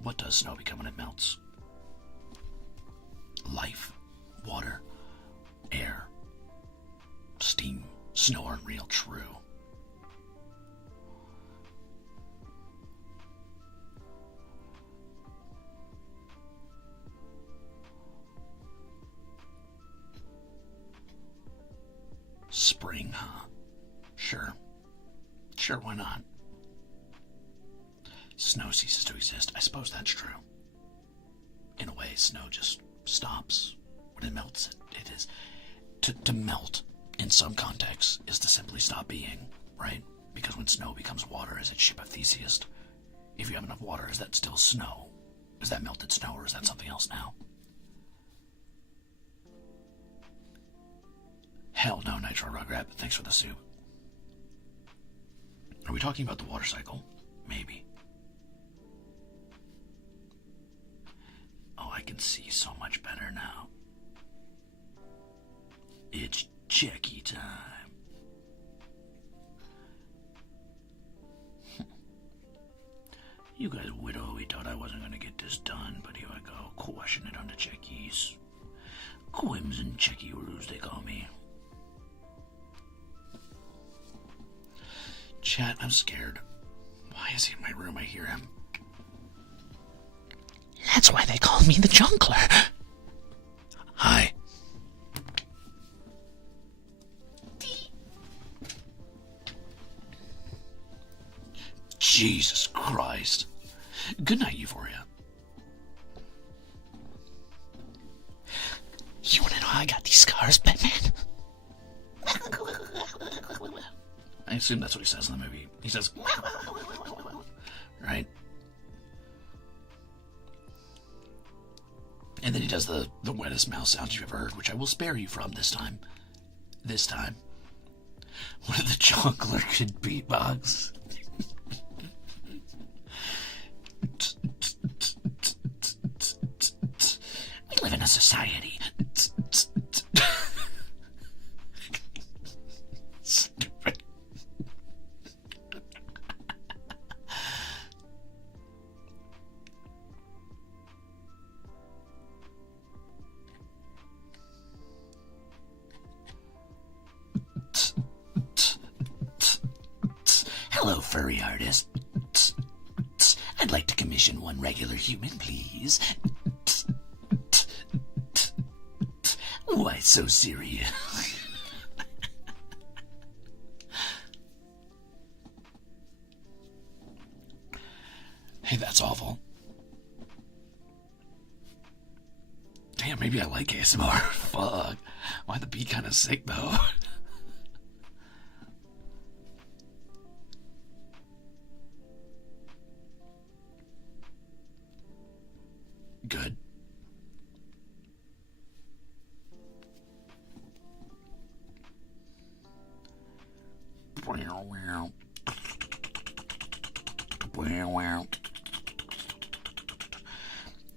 What does snow become when it melts? Life, water, air, steam. Snow aren't real true. Spring, huh? Sure. Sure, why not? Snow ceases to exist. I suppose that's true. In a way, snow just stops when it melts. It is. To melt, in some contexts, is to simply stop being, right? Because when snow becomes water, is it ship of Theseus? If you have enough water, is that still snow? Is that melted snow, or is that something else now? Hell no, Nitro Rugrat, but thanks for the soup. Are we talking about the water cycle? Maybe. Oh, I can see so much better now. It's checky time. You guys widowy thought I wasn't going to get this done, but here I go, quashing it on the checkies. Crimzon checky Ruze, they call me. Chat, I'm scared. Why is he in my room? I hear him. That's why they call me the Junkler. Hi. Jesus Christ. Good night, Euphoria. You wanna know how I got these scars, Batman? I assume that's what he says in the movie. He says, right? And then he does the wettest mouse sounds you've ever heard, which I will spare you from this time. This time. What if the Junkler could beatbox? We live in a society. Stupid. Hello, furry artist. I'd like to commission one regular human, please. Why so serious? Hey, that's awful. Damn, maybe I like ASMR. Fuck. Why the beat kind of sick, though? Good.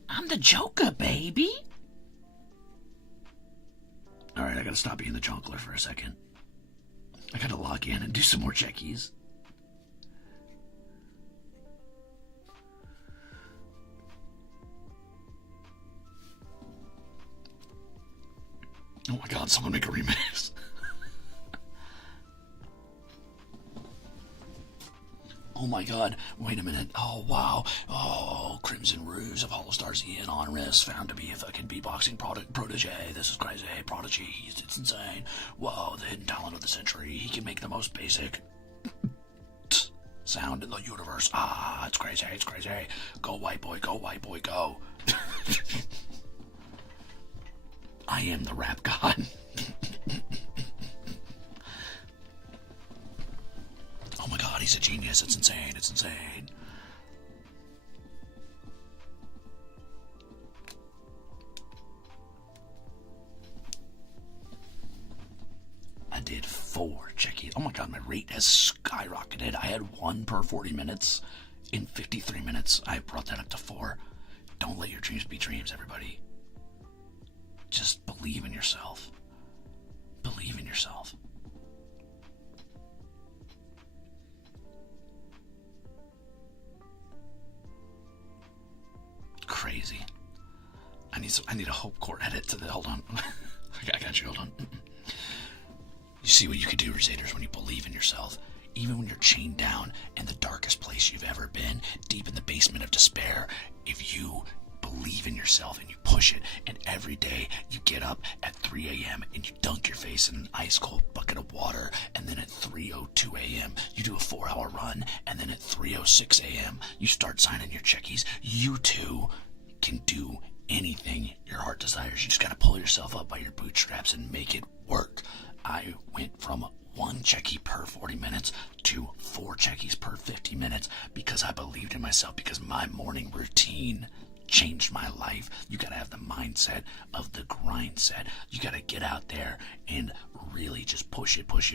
I'm the Joker, baby. Alright, I gotta stop being the Junkler for a second. I gotta log in and do some more checkies. Oh my god, someone make a remix. Oh my god, wait a minute. Oh wow. Oh, Crimzon Rulez of HOLOSTARS-EN on risk found to be a fucking beatboxing prodigy. This is crazy. Prodigy, it's insane. Whoa, the hidden talent of the century. He can make the most basic sound in the universe. Ah, it's crazy, it's crazy. Go white boy, go white boy, go. I am the rap god. Oh my god, he's a genius. It's insane. It's insane. I did 4 checkies. Oh my god, my rate has skyrocketed. I had 1 per 40 minutes. In 53 minutes, I brought that up to 4. Don't let your dreams be dreams, everybody. Just believe in yourself. Believe in yourself. Crazy. I need a hope core edit to the. Hold on. I got you. Hold on. You see what you can do, Ruzeters, when you believe in yourself. Even when you're chained down in the darkest place you've ever been, deep in the basement of despair, if you believe in yourself and you push it. And every day you get up at 3 a.m. and you dunk your face in an ice cold bucket of water. And then at 3:02 a.m. you do a 4-hour run. And then at 3:06 a.m. you start signing your checkies. You too can do anything your heart desires. You just got to pull yourself up by your bootstraps and make it work. I went from 1 checky per 40 minutes to 4 checkies per 50 minutes because I believed in myself, because my morning routine changed my life. You gotta have the mindset of the grind set. You gotta get out there and really just push it, grind.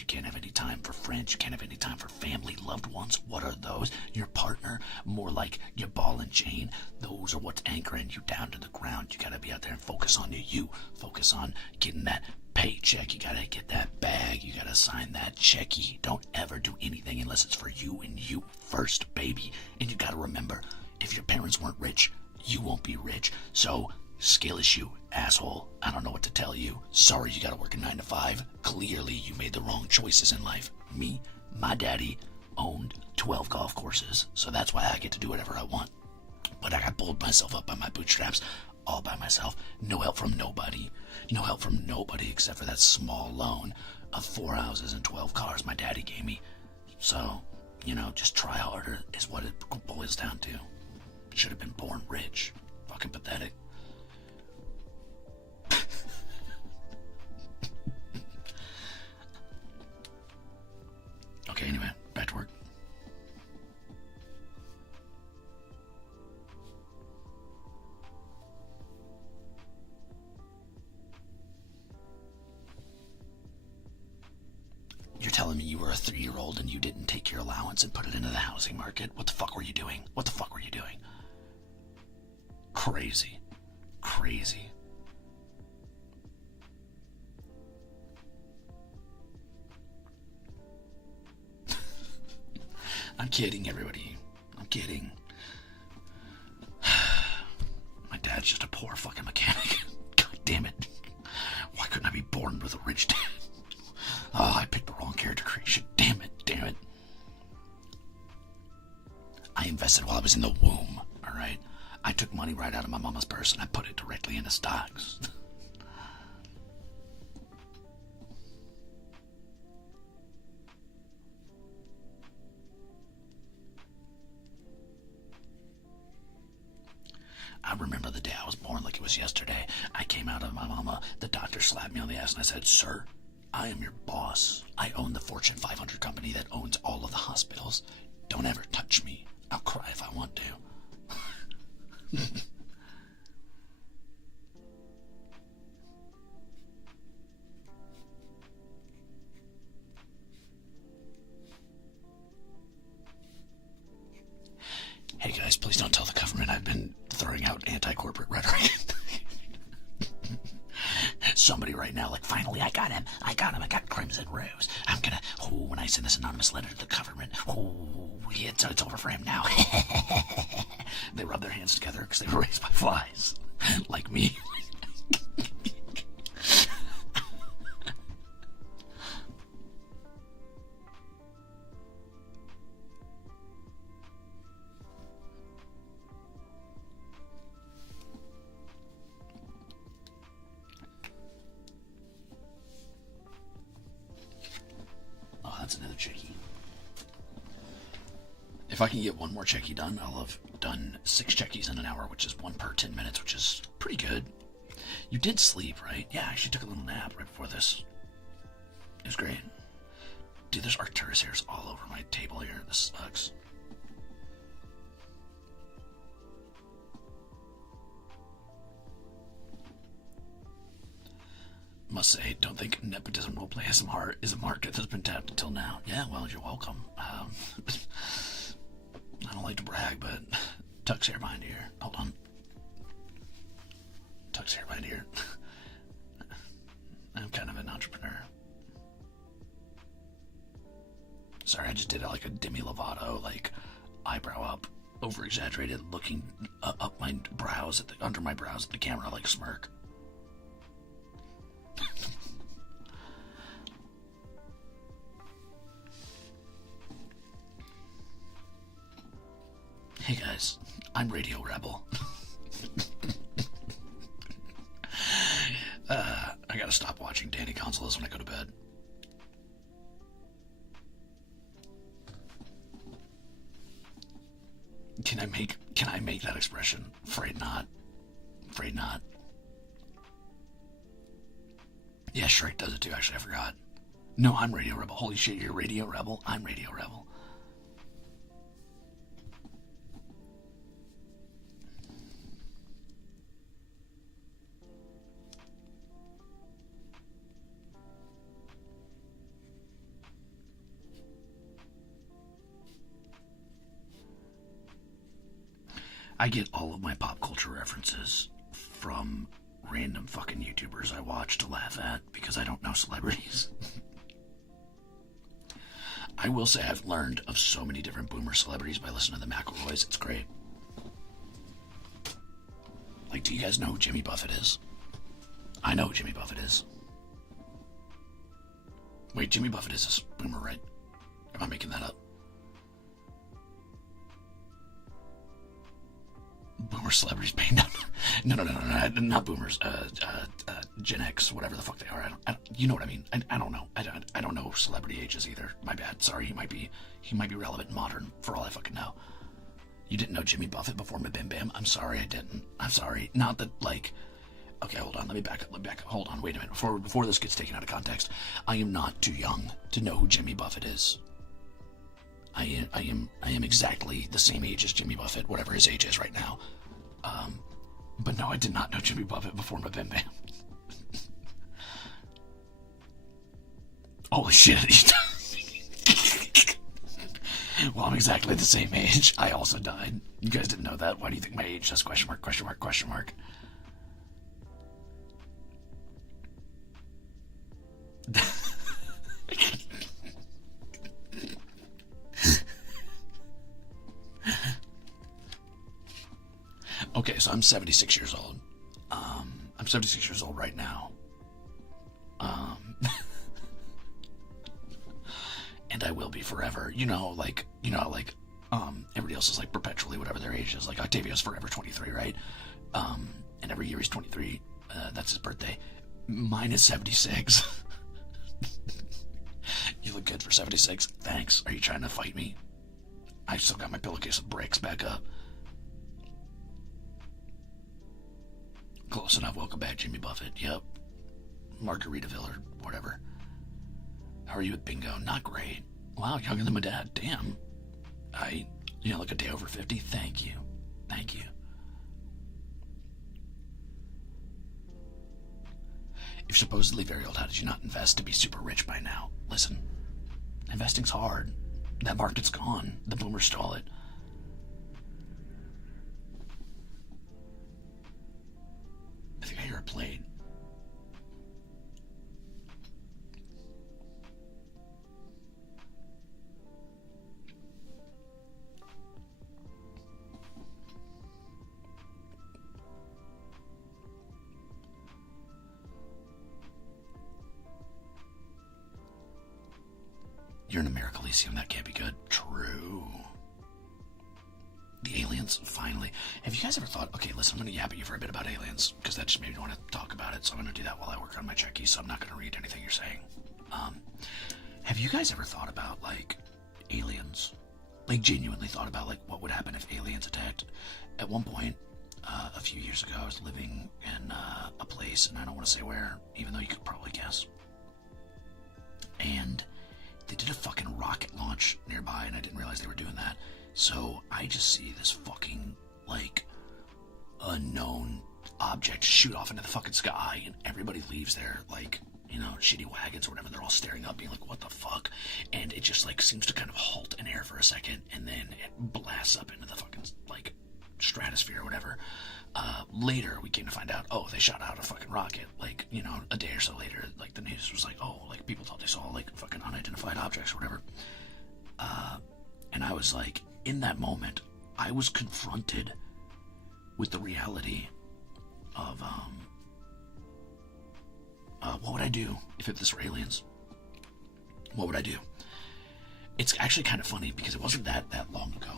You can't have any time for friends. You can't have any time for family, loved ones. What are those? Your partner, more like your ball and chain. Those are what's anchoring you down to the ground. You gotta be out there and focus on you. Focus on getting that paycheck. You gotta get that bag. You gotta sign that checky. Don't ever do anything unless it's for you and you first, baby. And you gotta remember, if your parents weren't rich, you won't be rich. So, skill issue, asshole. I don't know what to tell you. Sorry you gotta work a 9 to 5. Clearly you made the wrong choices in life. Me, my daddy owned 12 golf courses, so that's why I get to do whatever I want. But I pulled myself up by my bootstraps all by myself. No help from nobody. No help from nobody except for that small loan of 4 houses and 12 cars my daddy gave me. So, just try harder is what it boils down to. Should have been born rich. Fucking pathetic. Okay, anyway, back to work. You're telling me you were a 3-year-old and you didn't take your allowance and put it into the housing market? What the fuck were you doing? Crazy. I'm kidding, everybody. I'm kidding. My dad's just a poor fucking mechanic. God damn it. Why couldn't I be born with a rich dad? Oh, I picked the wrong character creation. Damn it. I invested while I was in the womb, alright? I took money right out of my mama's purse and I put it directly into stocks. I remember the day I was born like it was yesterday. I came out of my mama, the doctor slapped me on the ass and I said, "Sir, I am your boss. I own the Fortune 500 company that owns all of the hospitals. Don't ever touch me. I'll cry if I want to." Hey guys, please don't tell the government I've been throwing out anti-corporate rhetoric. Somebody right now, like, finally, I got him. I got Crimzon Rulez. I'm gonna, when I send this anonymous letter to the government, it's over for him now. They rub their hands together because they were raised by flies. Like me. Oh, that's another checky. If I can get one more checky done, I'll have done 6 checkies in an hour, which is 1 per 10 minutes, which is pretty good. You did sleep, right? Yeah, I actually took a little nap right before this. It was great. Dude, there's Arcturus hairs all over my table here. This sucks. Must say, don't think Nepotism roleplay ASMR is a market that's been tapped until now. Yeah, well, you're welcome. I don't like to brag, but Tuck's hair behind here. Hold on. Tuck's hair behind here. I'm kind of an entrepreneur. Sorry, I just did like a Demi Lovato, like eyebrow up, over exaggerated, looking up my brows under my brows at the camera, like smirk. Hey guys, I'm Radio Rebel. I gotta stop watching Danny Gonzalez when I go to bed. Can I make that expression? Afraid not. Afraid not. Yeah, Shrek does it too, actually, I forgot. No, I'm Radio Rebel. Holy shit, you're Radio Rebel? I'm Radio Rebel. I get all of my pop culture references from random fucking YouTubers I watch to laugh at because I don't know celebrities. I will say I've learned of so many different boomer celebrities by listening to the McElroys. It's great. Like, do you guys know who Jimmy Buffett is? I know who Jimmy Buffett is. Wait, Jimmy Buffett is a boomer, right? Am I making that up? Boomer celebrities paying up. No, not boomers. Gen X, whatever the fuck they are. I don't, you know what I mean. I don't know. I don't know celebrity ages either. My bad. Sorry, he might be relevant and modern for all I fucking know. You didn't know Jimmy Buffett before Bim Bam? I'm sorry, I didn't. I'm sorry. Not that, like... Okay, hold on. Let me back up. Hold on. Wait a minute. Before this gets taken out of context, I am not too young to know who Jimmy Buffett is. I am exactly the same age as Jimmy Buffett, whatever his age is right now. But no, I did not know Jimmy Buffett before Bim Bam. Holy shit. Well, I'm exactly the same age. I also died. You guys didn't know that. Why do you think my age says question mark, question mark, question mark? Okay, so I'm 76 years old. I'm 76 years old right now. And I will be forever. Everybody else is like perpetually whatever their age is. Like Octavio's forever 23, right? And every year he's 23. That's his birthday. Mine is 76. You look good for 76. Thanks. Are you trying to fight me? I've still got my pillowcase of bricks back up. Close enough. Welcome back, Jimmy Buffett. Yep. Margaritaville or whatever. How are you with bingo? Not great. Wow, younger than my dad. Damn. Like a day over 50. Thank you. Thank you. If supposedly very old, how did you not invest to be super rich by now? Listen, investing's hard. That market's gone. The boomers stole it. I think I hear a plane. You're in America, Elysium. That can't be good. True. The aliens, finally. Have you guys ever thought, okay, listen, I'm going to yap at you for a bit about aliens, because that just made me want to talk about it, so I'm going to do that while I work on my checky, so I'm not going to read anything you're saying. Have you guys ever thought about, like, aliens? Like, genuinely thought about, like, what would happen if aliens attacked? At one point, a few years ago, I was living in a place, and I don't want to say where, even though you could probably guess. And they did a fucking rocket launch nearby, and I didn't realize they were doing that. So I just see this fucking, like, unknown object shoot off into the fucking sky, and everybody leaves their, like, shitty wagons or whatever. They're all staring up, being like, what the fuck? And it just, like, seems to kind of halt in air for a second, and then it blasts up into the fucking, like, stratosphere or whatever. Later, we came to find out, they shot out a fucking rocket, like, a day or so later. Like, the news was like, like, people thought they saw, like, fucking unidentified objects or whatever. And I was like, in that moment, I was confronted with the reality of, what would I do if this were aliens? What would I do? It's actually kind of funny because it wasn't that long ago.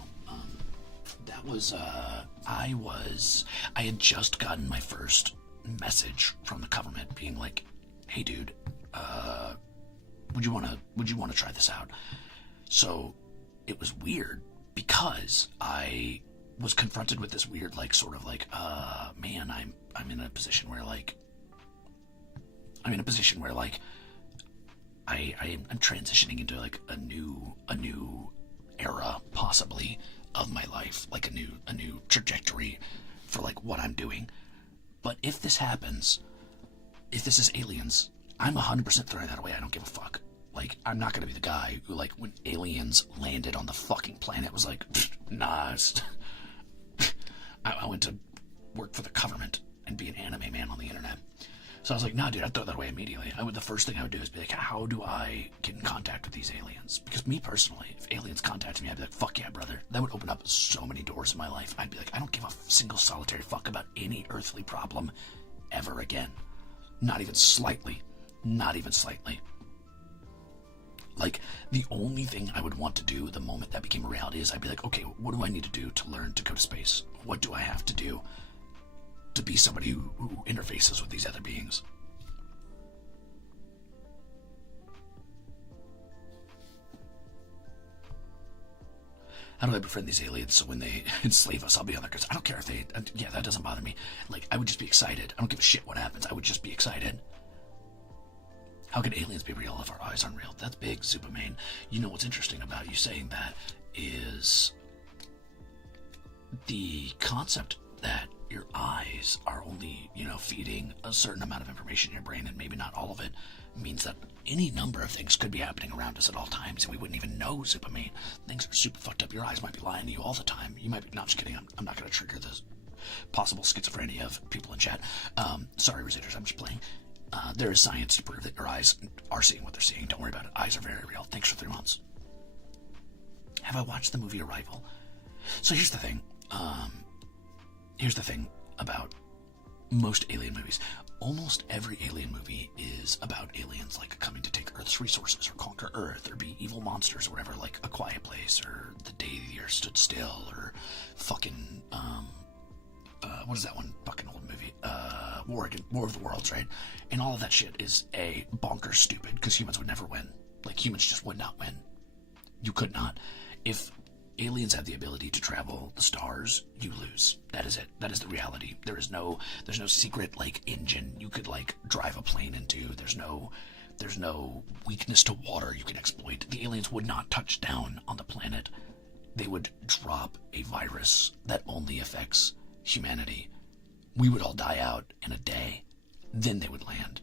That I had just gotten my first message from the government being like, hey dude, would you wanna try this out? So it was weird because I was confronted with this weird like sort of like, man, I'm in a position where like I'm transitioning into like a new era possibly of my life, like a new trajectory for like what I'm doing. But if this happens, if this is aliens, I'm 100% throwing that away. I don't give a fuck. Like, I'm not gonna be the guy who, like, when aliens landed on the fucking planet was like, nah. I went to work for the government and be an anime man on the internet. So I was like, nah, dude, I'd throw that away immediately. The first thing I would do is be like, how do I get in contact with these aliens? Because me personally, if aliens contacted me, I'd be like, fuck yeah, brother. That would open up so many doors in my life. I'd be like, I don't give a single solitary fuck about any earthly problem ever again. Not even slightly. Not even slightly. Like, the only thing I would want to do the moment that became a reality is I'd be like, okay, what do I need to do to learn to go to space? What do I have to do to be somebody who interfaces with these other beings? How do I befriend these aliens so when they enslave us, I'll be on their goods? I don't care if they... Yeah, that doesn't bother me. Like, I would just be excited. I don't give a shit what happens. I would just be excited. How can aliens be real if our eyes aren't real? That's big, Superman. You know what's interesting about you saying that is the concept that your eyes are only, feeding a certain amount of information in your brain, and maybe not all of it, means that any number of things could be happening around us at all times, and we wouldn't even know, Superman. Things are super fucked up. Your eyes might be lying to you all the time. You might be... No, I'm just kidding. I'm not going to trigger the possible schizophrenia of people in chat. Sorry, Rositers, I'm just playing. There is science to prove that your eyes are seeing what they're seeing. Don't worry about it. Eyes are very real. Thanks for 3 months. Have I watched the movie Arrival? So here's the thing. Here's the thing about most alien movies. Almost every alien movie is about aliens, like, coming to take Earth's resources or conquer Earth or be evil monsters or whatever, like A Quiet Place or The Day the Earth Stood Still or fucking, what is that one fucking old movie? War of the Worlds, right? And all of that shit is bonkers stupid because humans would never win. Like, humans just would not win. You could not. If aliens have the ability to travel the stars, you lose. That is it. That is the reality. There's no secret like engine you could like drive a plane into. There's no weakness to water you can exploit. The aliens would not touch down on the planet. They would drop a virus that only affects humanity. We would all die out in a day. Then they would land.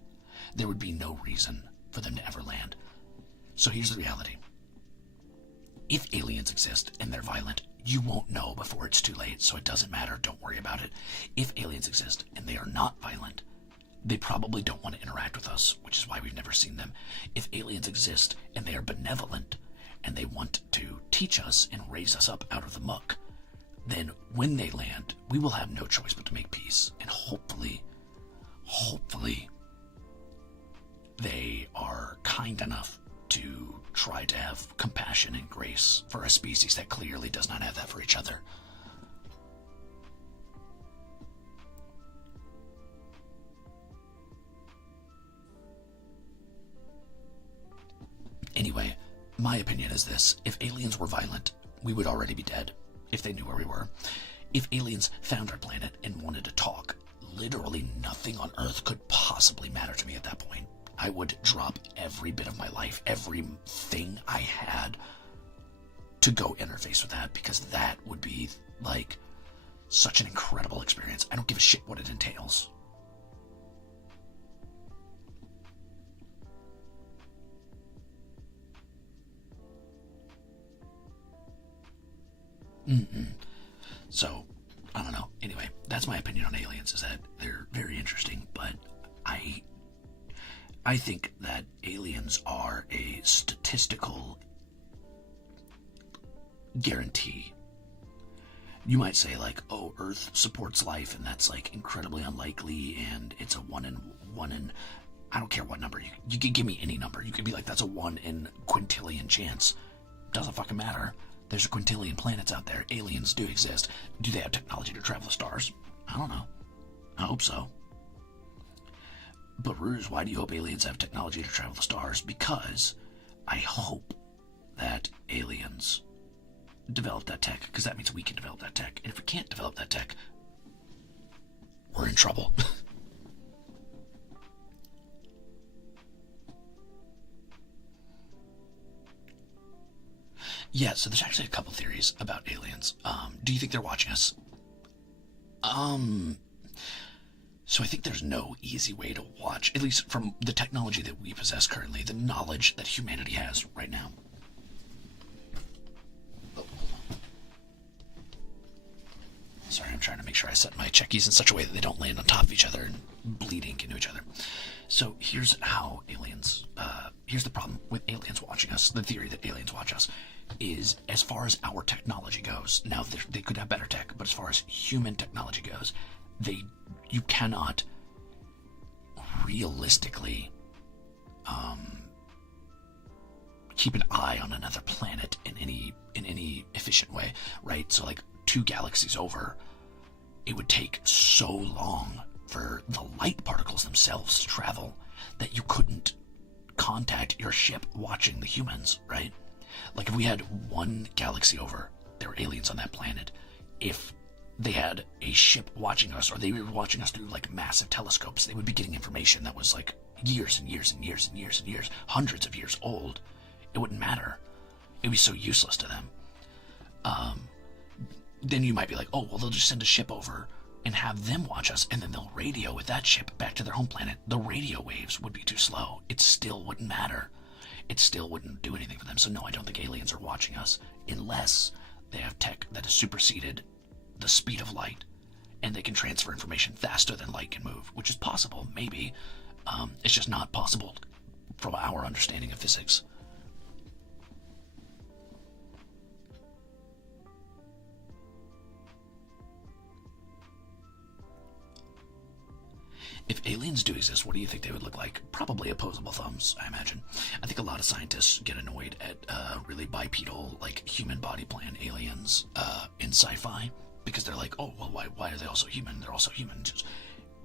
There would be no reason for them to ever land. So here's the reality. If aliens exist and they're violent, you won't know before it's too late, so it doesn't matter. Don't worry about it. If aliens exist and they are not violent, they probably don't want to interact with us, which is why we've never seen them. If aliens exist and they are benevolent and they want to teach us and raise us up out of the muck, then when they land, we will have no choice but to make peace. And hopefully, they are kind enough to try to have compassion and grace for a species that clearly does not have that for each other. Anyway, my opinion is this. If aliens were violent, we would already be dead, if they knew where we were. If aliens found our planet and wanted to talk, literally nothing on Earth could possibly matter to me at that point. I would drop every bit of my life, everything I had, to go interface with that, because that would be, like, such an incredible experience. I don't give a shit what it entails. So, I don't know. Anyway, that's my opinion on aliens, is that they're very interesting, but I think that aliens are a statistical guarantee. You might say, like, oh, Earth supports life, and that's, like, incredibly unlikely, and it's a one in I don't care what number. You could give me any number. You could be like, that's a 1 in quintillion chance. Doesn't fucking matter. There's a quintillion planets out there. Aliens do exist. Do they have technology to travel the stars? I don't know. I hope so. But Ruze, why do you hope aliens have technology to travel the stars? Because I hope that aliens develop that tech, because that means we can develop that tech. And if we can't develop that tech, we're in trouble. Yeah, so there's actually a couple theories about aliens. Do you think they're watching us? So I think there's no easy way to watch, at least from the technology that we possess currently, the knowledge that humanity has right now. Oh, hold on. Sorry, I'm trying to make sure I set my checkies in such a way that they don't land on top of each other and bleed ink into each other. So here's how aliens, here's the problem with aliens watching us, the theory that aliens watch us, is as far as our technology goes, now they could have better tech, but as far as human technology goes, you cannot realistically keep an eye on another planet in any efficient way, right? So like 2 galaxies over, it would take so long for the light particles themselves to travel that you couldn't contact your ship watching the humans, right? Like if we had 1 galaxy over, there were aliens on that planet. If they had a ship watching us, or they were watching us through like massive telescopes, they would be getting information that was like years and years and years and years and years, hundreds of years old. It wouldn't matter. It would be so useless to them. Then you might be like, oh, well, they'll just send a ship over and have them watch us, and then they'll radio with that ship back to their home planet. The radio waves would be too slow. It still wouldn't matter. It still wouldn't do anything for them. So no, I don't think aliens are watching us unless they have tech that has superseded the speed of light, and they can transfer information faster than light can move, which is possible, maybe. It's just not possible from our understanding of physics. If aliens do exist, what do you think they would look like? Probably opposable thumbs, I imagine. I think a lot of scientists get annoyed at really bipedal, like human body plan aliens in sci-fi, because they're like, oh, well, why are they also human? They're also human. Just,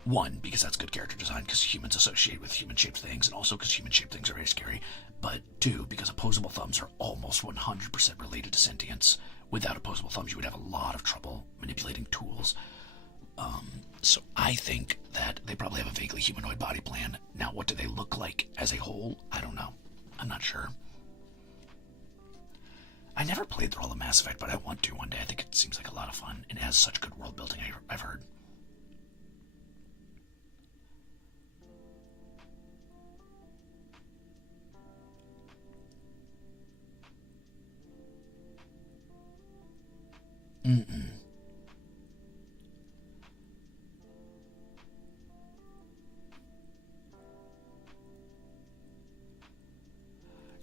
1, because that's good character design, because humans associate with human-shaped things, and also because human-shaped things are very scary. But 2, because opposable thumbs are almost 100% related to sentience. Without opposable thumbs, you would have a lot of trouble manipulating tools. So I think that they probably have a vaguely humanoid body plan. Now, what do they look like as a whole? I don't know. I'm not sure. I never played through all the Mass Effect, but I want to one day. I think it seems like a lot of fun, and it has such good world building, I've heard.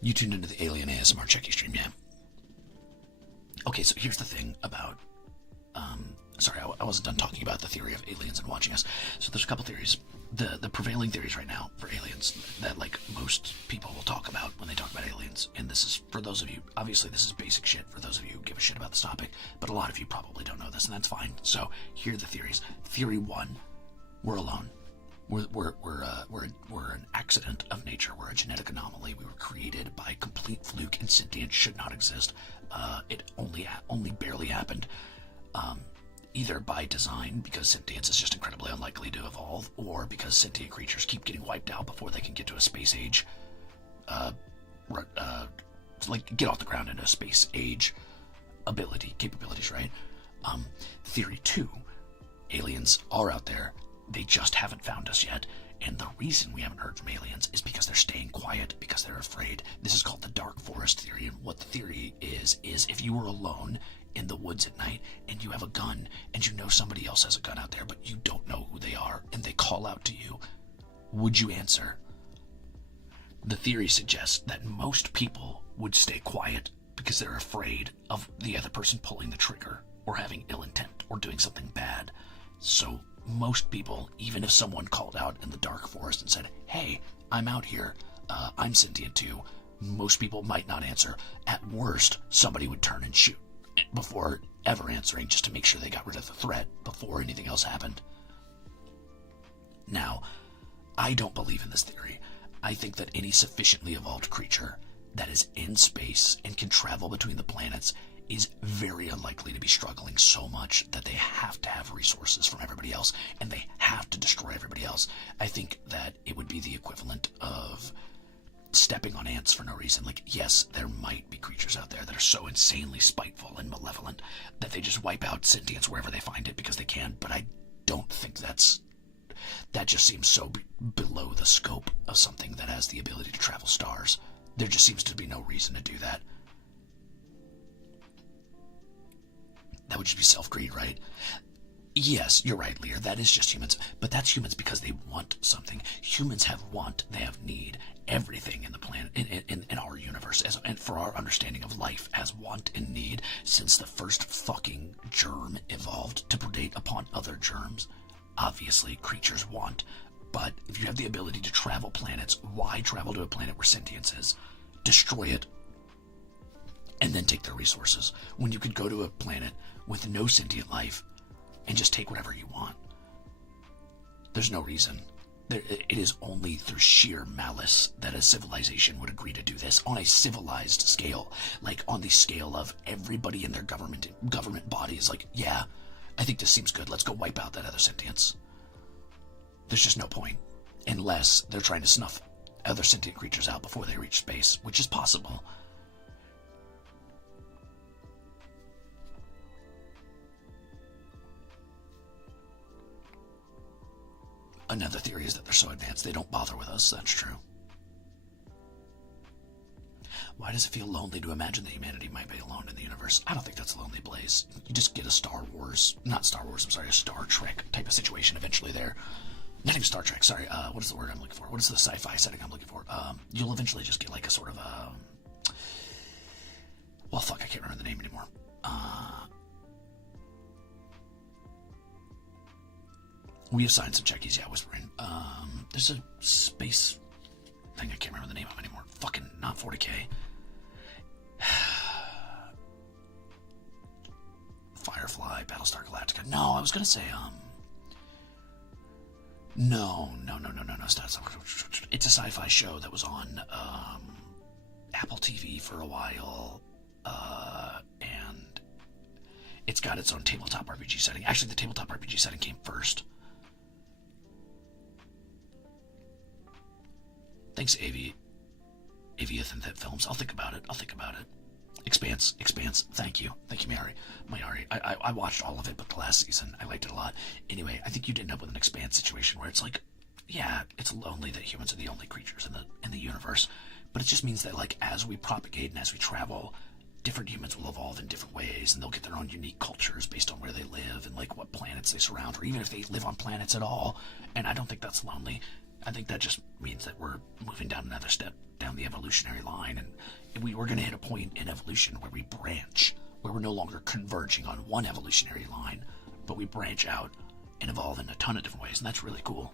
You tuned into the Alien ASMR Checky stream, yeah. Okay, so here's the thing about, sorry, I wasn't done talking about the theory of aliens and watching us. So there's a couple theories. The prevailing theories right now for aliens that like most people will talk about when they talk about aliens, and this is for those of you, obviously this is basic shit for those of you who give a shit about this topic, but a lot of you probably don't know this, and that's fine. So here are the theories. Theory 1, we're alone. We're an accident of nature. We're a genetic anomaly. We were created by complete fluke, and sentience should not exist. It only barely happened, either by design, because sentience is just incredibly unlikely to evolve, or because sentient creatures keep getting wiped out before they can get to a space age, like get off the ground into a space age capabilities, right? Theory 2, aliens are out there. They just haven't found us yet, and the reason we haven't heard from aliens is because they're staying quiet, because they're afraid. This is called the dark forest theory, and what the theory is if you were alone in the woods at night, and you have a gun, and you know somebody else has a gun out there, but you don't know who they are, and they call out to you, would you answer? The theory suggests that most people would stay quiet because they're afraid of the other person pulling the trigger, or having ill intent, or doing something bad. So most people, even if someone called out in the dark forest and said, hey, I'm out here, I'm sentient too, Most people might not answer. At worst, somebody would turn and shoot before ever answering, just to make sure they got rid of the threat before anything else happened. Now, I don't believe in this theory. I think that any sufficiently evolved creature that is in space and can travel between the planets is very unlikely to be struggling so much that they have to have resources from everybody else and they have to destroy everybody else. I think that it would be the equivalent of stepping on ants for no reason. Like, yes, there might be creatures out there that are so insanely spiteful and malevolent that they just wipe out sentience wherever they find it because they can, but I don't think that just seems so below the scope of something that has the ability to travel stars. There just seems to be no reason to do that. That would just be self-greed, right? Yes, you're right, Lear. That is just humans. But that's humans because they want something. Humans have want. They have need. Everything in the planet, in our universe, and for our understanding of life, has want and need since the first fucking germ evolved to predate upon other germs. Obviously, creatures want. But if you have the ability to travel planets, why travel to a planet where sentience is? Destroy it. And then take their resources. When you could go to a planet with no sentient life and just take whatever you want. There's no reason. It is only through sheer malice that a civilization would agree to do this on a civilized scale. Like on the scale of everybody in their government body is like, yeah, I think this seems good. Let's go wipe out that other sentience. There's just no point. Unless they're trying to snuff other sentient creatures out before they reach space, which is possible. Another theory is that they're so advanced they don't bother with us. That's true. Why does it feel lonely to imagine that humanity might be alone in the universe? I don't think that's lonely, Blaze. You just get a Star Trek type of situation eventually there. Not even Star Trek, sorry. What is the word I'm looking for? What is the sci-fi setting I'm looking for? You'll eventually just get like a sort of well, fuck, I can't remember the name anymore. We have signed some checkies, yeah, whispering. There's a space thing I can't remember the name of anymore. Fucking not 40K. Firefly, Battlestar Galactica. No, I was gonna say, No. It's a sci-fi show that was on, Apple TV for a while, and it's got its own tabletop RPG setting. Actually, the tabletop RPG setting came first. Thanks, Aviathan Films. I'll think about it. Expanse. Thank you, Mayari. I watched all of it, but the last season I liked it a lot. Anyway, I think you'd end up with an Expanse situation where it's like, yeah, it's lonely that humans are the only creatures in the universe, but it just means that like as we propagate and as we travel, different humans will evolve in different ways, and they'll get their own unique cultures based on where they live and like what planets they surround, or even if they live on planets at all. And I don't think that's lonely. I think that just means that we're moving down another step down the evolutionary line, and we're going to hit a point in evolution where we branch, where we're no longer converging on one evolutionary line, but we branch out and evolve in a ton of different ways, and that's really cool.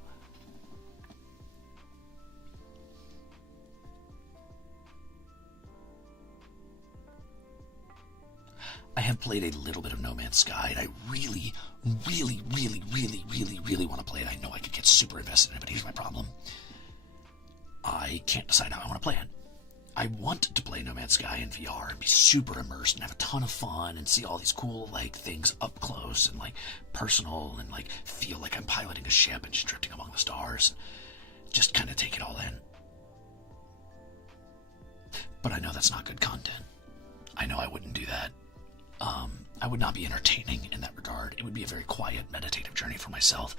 I have played a little bit of No Man's Sky, and I really want to play it. I know I could get super invested in it, but here's my problem. I can't decide how I want to play it. I want to play No Man's Sky in VR and be super immersed and have a ton of fun and see all these cool like things up close and like personal and like feel like I'm piloting a ship and just drifting among the stars. Just kind of take it all in. But I know that's not good content. I know I wouldn't do that. I would not be entertaining in that regard. It would be a very quiet, meditative journey for myself.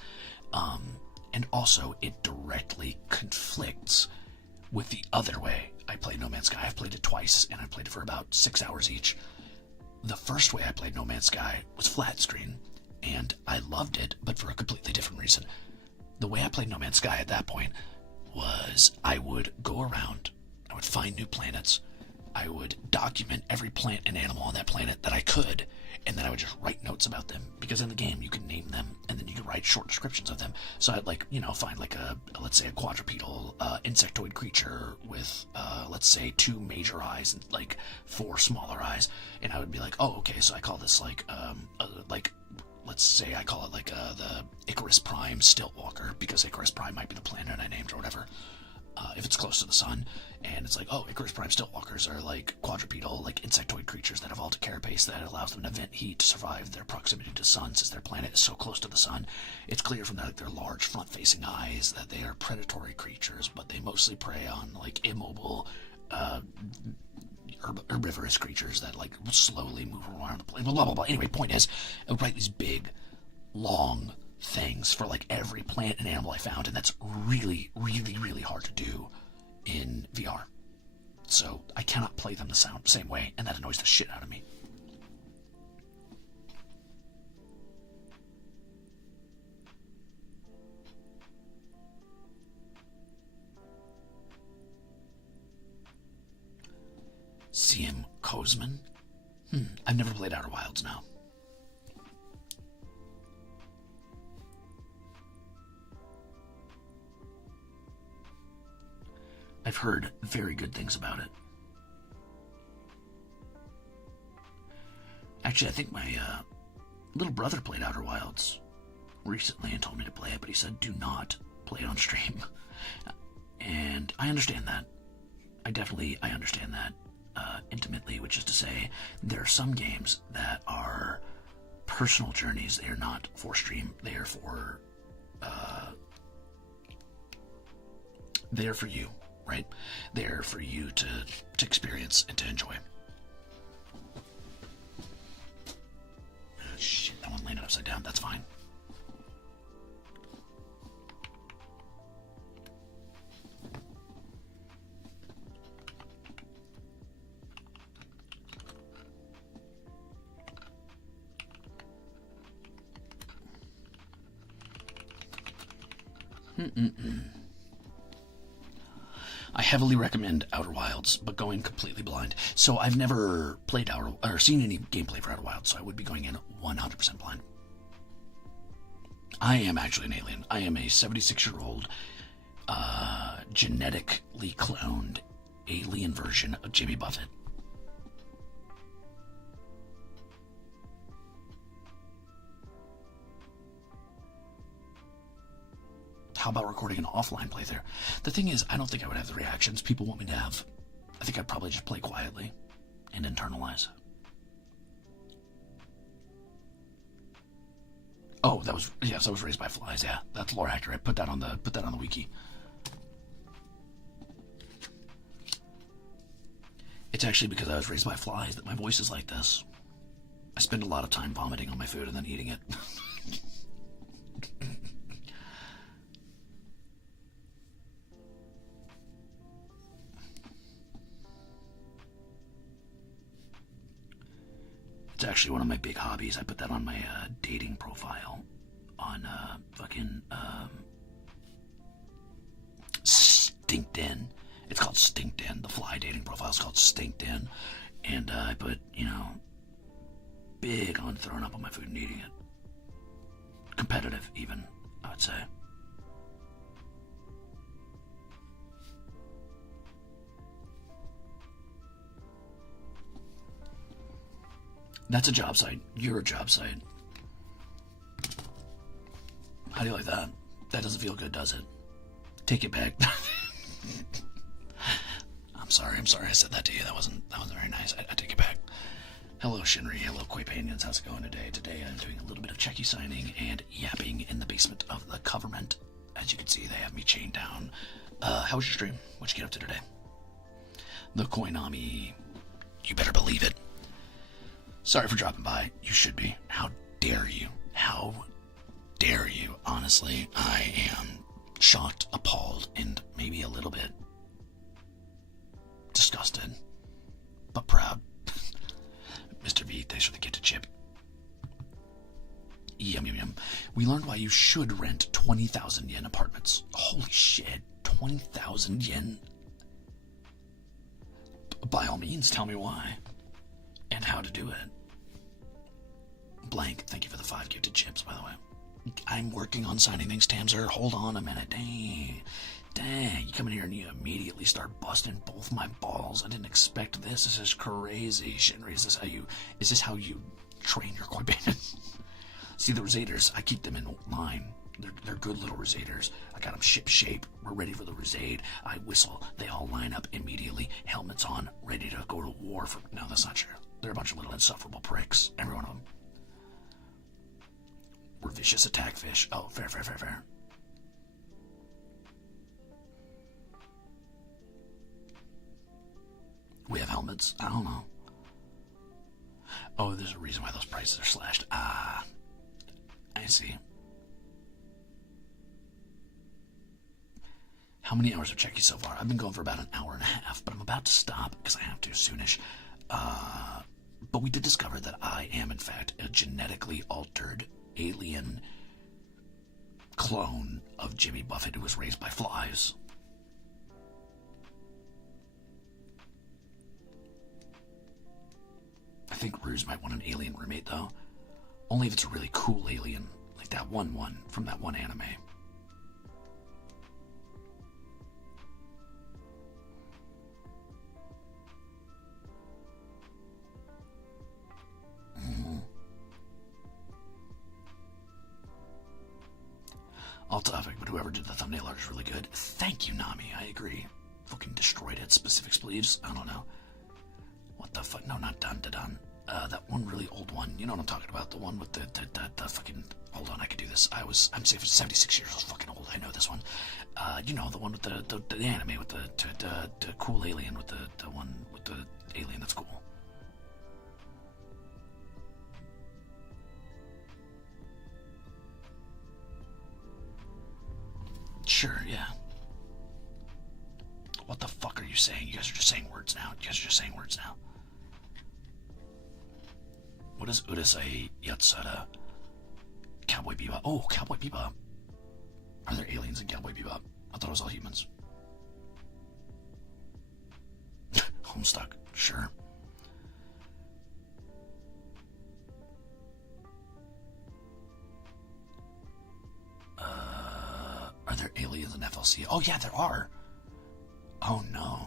And also, it directly conflicts with the other way I played No Man's Sky. I've played it twice, and I played it for about 6 hours each. The first way I played No Man's Sky was flat screen, and I loved it, but for a completely different reason. The way I played No Man's Sky at that point was I would go around, I would find new planets, I would document every plant and animal on that planet that I could, and then I would just write notes about them, because in the game you can name them and then you can write short descriptions of them. So I'd like, find like let's say a quadrupedal insectoid creature with let's say 2 major eyes and like 4 smaller eyes, and I would be like, oh, okay, so I call this like let's say I call it like the Icarus Prime Stiltwalker, because Icarus Prime might be the planet I named or whatever. If it's close to the sun, and it's like, oh, Icarus Prime Stiltwalkers are like quadrupedal, like insectoid creatures that evolved a carapace that allows them to vent heat to survive their proximity to the sun, since their planet is so close to the sun. It's clear from their large front-facing eyes that they are predatory creatures, but they mostly prey on like immobile, herbivorous creatures that like slowly move around the planet. Blah blah blah. Anyway, point is, I would write these big, long things for like every plant and animal I found, and that's really, really, really hard to do in VR. So I cannot play them the same way, and that annoys the shit out of me. CM Kozman? I've never played Outer Wilds now. I've heard very good things about it. Actually, I think my little brother played Outer Wilds recently and told me to play it, but he said do not play it on stream. And I understand that. I understand that intimately, which is to say, there are some games that are personal journeys. They are not for stream. They are for you. Right? They're for you to experience and to enjoy. Shit, that one landed upside down. That's fine. I heavily recommend Outer Wilds, but going completely blind. So I've never played seen any gameplay for Outer Wilds, so I would be going in 100% blind. I am actually an alien. I am a 76-year-old genetically cloned alien version of Jimmy Buffett. How about recording an offline playthrough? The thing is, I don't think I would have the reactions people want me to have. I think I'd probably just play quietly and internalize. Oh, I was raised by flies. Yeah, that's lore accurate. Put that on the wiki. It's actually because I was raised by flies that my voice is like this. I spend a lot of time vomiting on my food and then eating it. It's actually one of my big hobbies. I put that on my dating profile on StinkedIn. It's called StinkedIn. The fly dating profile is called StinkedIn. And I put, big on throwing up on my food and eating it. Competitive, even, I would say. That's a job site. You're a job site. How do you like that? That doesn't feel good, does it? Take it back. I'm sorry I said that to you. That wasn't very nice. I take it back. Hello, Shinri. Hello, Quapanians. How's it going today? Today I'm doing a little bit of checky signing and yapping in the basement of the government. As you can see, they have me chained down. How was your stream? What'd you get up to today? The Koinami. You better believe it. Sorry for dropping by. You should be. How dare you? How dare you? Honestly, I am shocked, appalled, and maybe a little bit disgusted, but proud. Mr. V, thanks for the gifted chip. Yum, yum, yum. We learned why you should rent 20,000 yen apartments. Holy shit, 20,000 yen? By all means, tell me why. And how to do it. Blank, thank you for the 5 gifted chips, by the way. I'm working on signing things, Tamser. Hold on a minute. Dang. You come in here and you immediately start busting both my balls. I didn't expect this. This is crazy. Shinri, is this how you train your koi bandits? See, the Rosaders, I keep them in line. They're good little Rosaders. I got them ship shape. We're ready for the Rosade. I whistle. They all line up immediately. Helmets on, ready to go to war for... No, that's not true. They're a bunch of little insufferable pricks. Every one of them. We're vicious attack fish. Oh, fair. We have helmets. I don't know. Oh, there's a reason why those prices are slashed. Ah, I see. How many hours of checky so far? I've been going for about an hour and a half, but I'm about to stop because I have to soonish. But we did discover that I am, in fact, a genetically altered alien clone of Jimmy Buffett who was raised by flies. I think Ruze might want an alien roommate, though. Only if it's a really cool alien, like that one from that one anime. All topic, but whoever did the thumbnail art is really good. Thank you, Nami. I agree. Fucking destroyed it. Specific spleeves? I don't know. What the fuck? No, not done. That one really old one. You know what I'm talking about? The one with the fucking... Hold on, I could do this. I'm 76 years old. Fucking old. I know this one. You know, the one with the anime with the cool alien with the one with the alien that's cool. Sure, yeah. What the fuck are you saying? You guys are just saying words now. What does Uda say? Yatsura. Cowboy Bebop. Oh, Cowboy Bebop. Are there aliens in Cowboy Bebop? I thought it was all humans. Homestuck. Sure. Are there aliens in FLC? Oh yeah, there are. Oh no.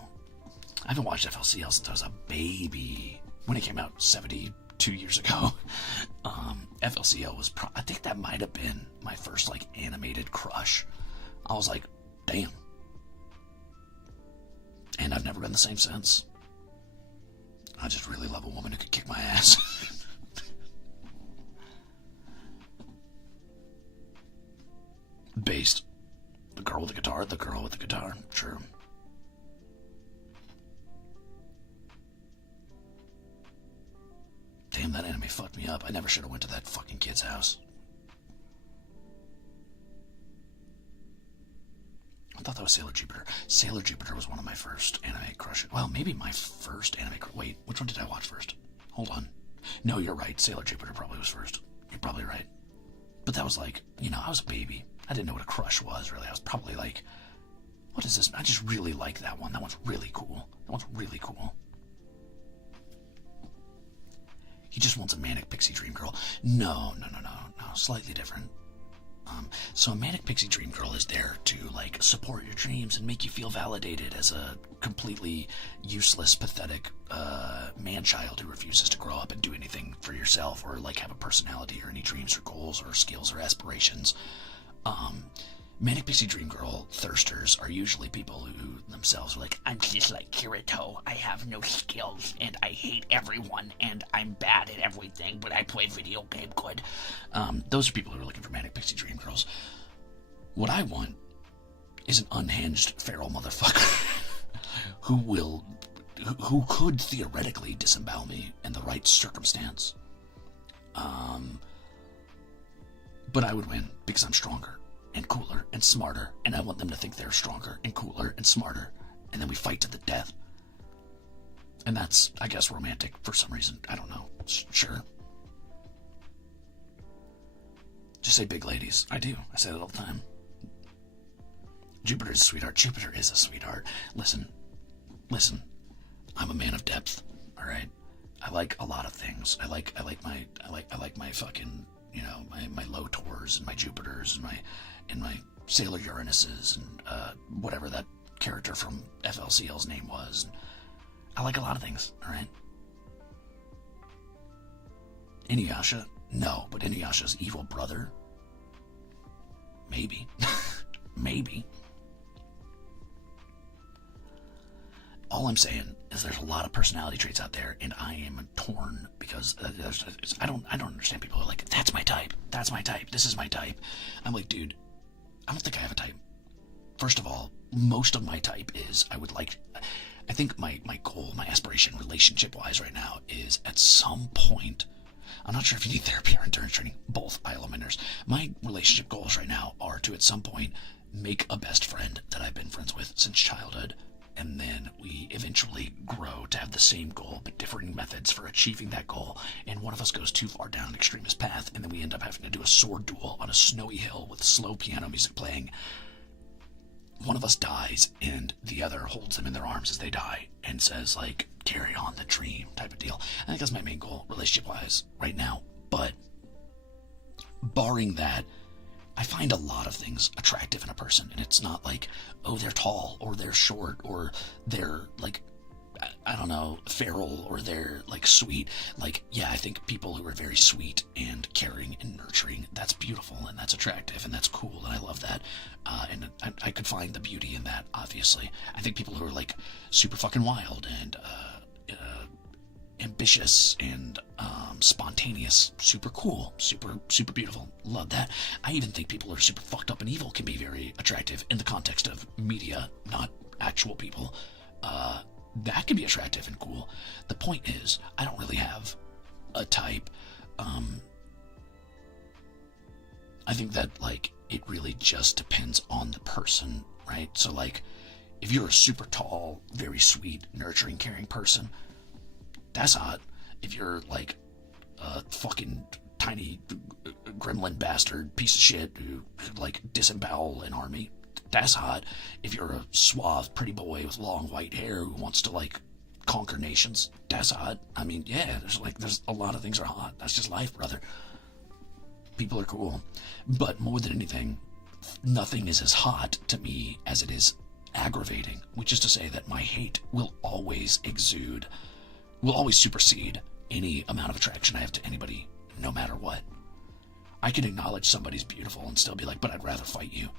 I haven't watched FLCL since I was a baby. When it came out 72 years ago. FLCL was I think that might have been my first like animated crush. I was like, damn. And I've never been the same since. I just really love a woman who could kick my ass. Based. The girl with the guitar, sure. Damn, that anime fucked me up. I never should have went to that fucking kid's house. I thought that was Sailor Jupiter. Sailor Jupiter was one of my first anime crushes. Well, maybe my first anime crush. Wait, which one did I watch first? Hold on. No, you're right. Sailor Jupiter probably was first. You're probably right. But that was like, you know, I was a baby. I didn't know what a crush was, really. I was probably like, what is this? I just really like that one. That one's really cool. He just wants a manic pixie dream girl. No. Slightly different. So a manic pixie dream girl is there to, like, support your dreams and make you feel validated as a completely useless, pathetic man-child who refuses to grow up and do anything for yourself or, like, have a personality or any dreams or goals or skills or aspirations. Manic Pixie Dream Girl thirsters are usually people who themselves are like, I'm just like Kirito, I have no skills, and I hate everyone, and I'm bad at everything, but I play video game good. Those are people who are looking for Manic Pixie Dream Girls. What I want is an unhinged feral motherfucker who could theoretically disembowel me in the right circumstance. But I would win because I'm stronger and cooler and smarter, and I want them to think they're stronger and cooler and smarter, and then we fight to the death. And that's, I guess, romantic for some reason. I don't know. Sure. Just say big ladies. I do. I say that all the time. Jupiter's a sweetheart. Jupiter is a sweetheart. Listen. I'm a man of depth. All right. I like a lot of things. I like my fucking, you know, my Lotors and my Jupiters and my Sailor Uranuses and whatever that character from FLCL's name was. I like a lot of things. All right. Inuyasha? No, but Inuyasha's evil brother? Maybe. Maybe. All I'm saying is there's a lot of personality traits out there, and I am torn because I don't understand people who are like, that's my type, this is my type. I'm like, dude, I don't think I have a type. First of all, most of my type is I think my goal, my aspiration relationship-wise right now is at some point, I'm not sure if you need therapy or endurance training, both ILO mentors. My relationship goals right now are to at some point make a best friend that I've been friends with since childhood, and then we eventually grow to have the same goal but differing methods for achieving that goal, and one of us goes too far down an extremist path, and then we end up having to do a sword duel on a snowy hill with slow piano music playing. One of us dies, and the other holds them in their arms as they die and says, like, carry on the dream type of deal. I think that's my main goal, relationship-wise, right now. But barring that, I find a lot of things attractive in a person, and it's not like, oh, they're tall, or they're short, or they're, like, I don't know, feral, or they're, like, sweet. Like, yeah, I think people who are very sweet and caring and nurturing, that's beautiful, and that's attractive, and that's cool, and I love that. And I could find the beauty in that, obviously. I think people who are, like, super fucking wild and ambitious and spontaneous, super cool, super beautiful, love that. I even think people who are super fucked up and evil can be very attractive in the context of media, not actual people. That can be attractive and cool. The point is, I don't really have a type. I think that, like, it really just depends on the person, right? So, like, if you're a super tall, very sweet, nurturing, caring person, that's hot. If you're, like, a fucking tiny gremlin bastard piece of shit who, like, disembowel an army, that's hot. If you're a suave, pretty boy with long white hair who wants to, like, conquer nations, that's hot. I mean, yeah, there's a lot of things are hot. That's just life, brother. People are cool. But more than anything, nothing is as hot to me as it is aggravating, which is to say that my hate will always supersede any amount of attraction I have to anybody, no matter what. I can acknowledge somebody's beautiful and still be like, but I'd rather fight you.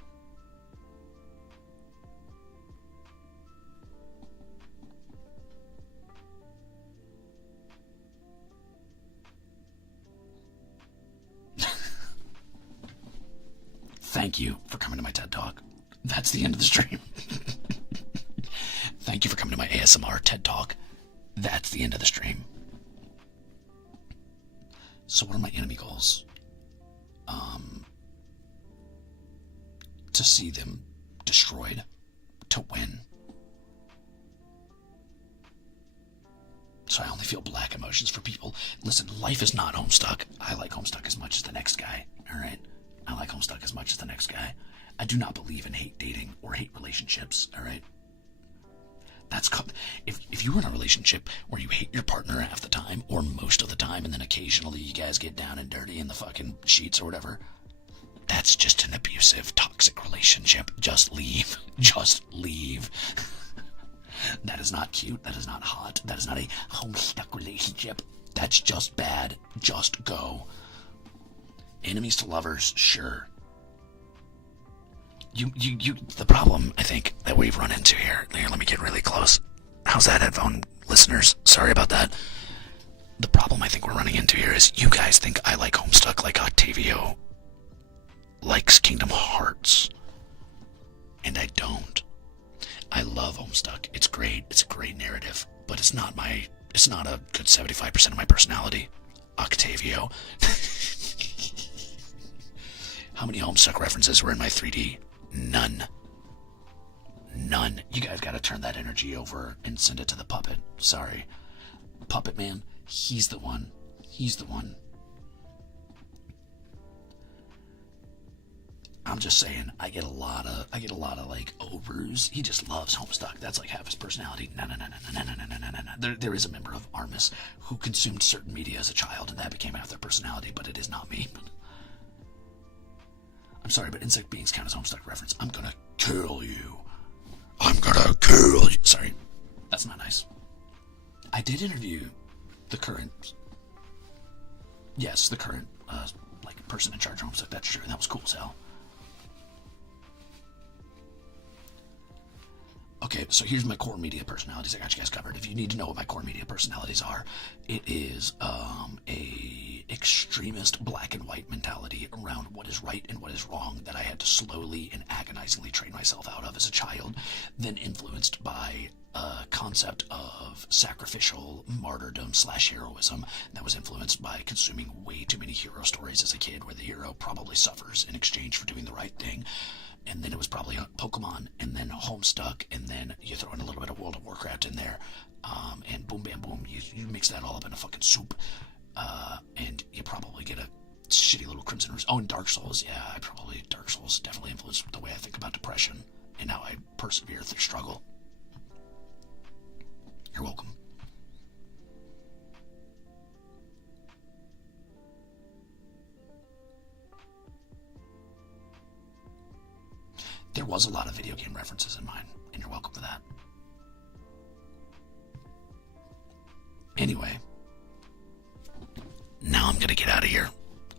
Thank you for coming to my TED Talk. That's the end of the stream. Thank you for coming to my ASMR TED Talk. That's the end of the stream. So what are my enemy goals? To see them destroyed, to win. So I only feel black emotions for people. Listen, life is not Homestuck. I like Homestuck as much as the next guy, alright? I like Homestuck as much as the next guy. I do not believe in hate dating or hate relationships, alright? That's if you're in a relationship where you hate your partner half the time or most of the time, and then occasionally you guys get down and dirty in the fucking sheets or whatever, that's just an abusive, toxic relationship. Just leave. Just leave. That is not cute. That is not hot. That is not a Homestuck relationship. That's just bad. Just go. Enemies to lovers, sure. The problem, I think, that we've run into here, let me get really close. How's that, headphone listeners? Sorry about that. The problem I think we're running into here is you guys think I like Homestuck like Octavio likes Kingdom Hearts. And I don't. I love Homestuck. It's great. It's a great narrative. But it's not a good 75% of my personality. Octavio. How many Homestuck references were in my 3D? None. You guys gotta turn that energy over and send it to the puppet. Sorry. Puppet man, he's the one. I'm just saying, I get a lot of like, oh, Ruze, he just loves Homestuck. That's like half his personality. No. There is a member of Armis who consumed certain media as a child, and that became half their personality, but it is not me. I'm sorry, but insect beings count as Homestuck reference. I'm gonna kill you. I'm gonna kill you. Sorry, that's not nice. I did interview the current, like, person in charge of Homestuck. That's true. That was cool as hell. Okay, so here's my core media personalities. I got you guys covered. If you need to know what my core media personalities are, it is a extremist black and white mentality around what is right and what is wrong that I had to slowly and agonizingly train myself out of as a child, then influenced by a concept of sacrificial martyrdom / heroism that was influenced by consuming way too many hero stories as a kid where the hero probably suffers in exchange for doing the right thing. And then it was probably Pokemon, and then Homestuck, and then you throw in a little bit of World of Warcraft in there, and boom, bam, boom, you mix that all up in a fucking soup, and you probably get a shitty little Crimzon Rulez. Oh, and Dark Souls, yeah, Dark Souls definitely influenced the way I think about depression, and how I persevere through struggle. You're welcome. There was a lot of video game references in mine, and you're welcome for that. Anyway, now I'm gonna get out of here.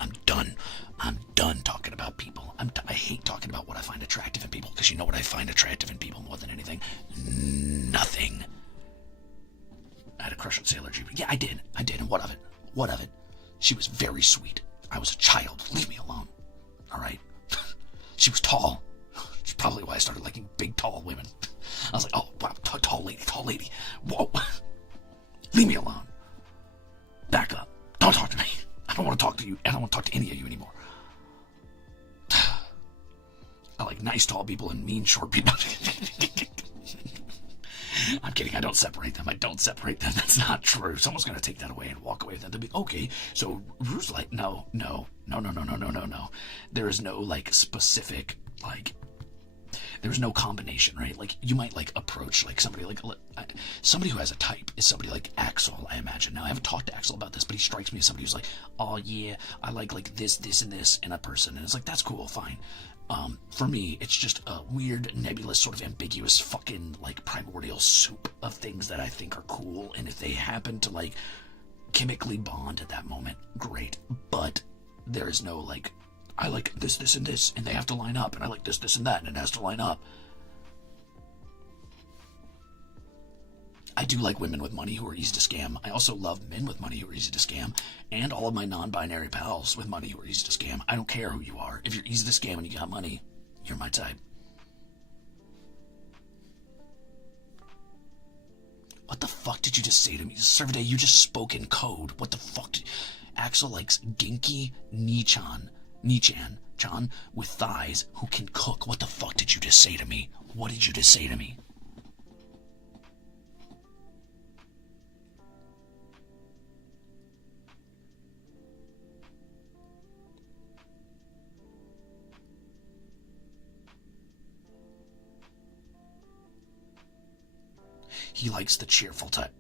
I'm done. I'm done talking about people. I hate talking about what I find attractive in people, because you know what I find attractive in people more than anything? Nothing. I had a crush on Sailor G. Yeah, I did, and what of it? What of it? She was very sweet. I was a child. Leave me alone. Alright? She was tall. It's probably why I started liking big, tall women. I was like, oh, wow, tall lady. Whoa. Leave me alone. Back up. Don't talk to me. I don't want to talk to you. I don't want to talk to any of you anymore. I like nice, tall people and mean, short people. I'm kidding. I don't separate them. That's not true. Someone's going to take that away and walk away with that. They'll be, okay, so Ruze, like, no. There is no, like, specific, like, there's no combination, right? Like, you might, like, approach, like, somebody who has a type is somebody like Axel, I imagine. Now, I haven't talked to Axel about this, but he strikes me as somebody who's like, oh, yeah, I like this, and this in a person. And it's like, that's cool, fine. For me, it's just a weird, nebulous, sort of ambiguous fucking, like, primordial soup of things that I think are cool. And if they happen to, like, chemically bond at that moment, great. But there is no, like, I like this, and this, and they have to line up, and I like this, and that, and it has to line up. I do like women with money who are easy to scam. I also love men with money who are easy to scam, and all of my non-binary pals with money who are easy to scam. I don't care who you are. If you're easy to scam and you got money, you're my type. What the fuck did you just say to me? Servade, you just spoke in code. What the fuck? Axel likes Ginky Nichan with thighs who can cook. What the fuck did you just say to me? What did you just say to me? He likes the cheerful type.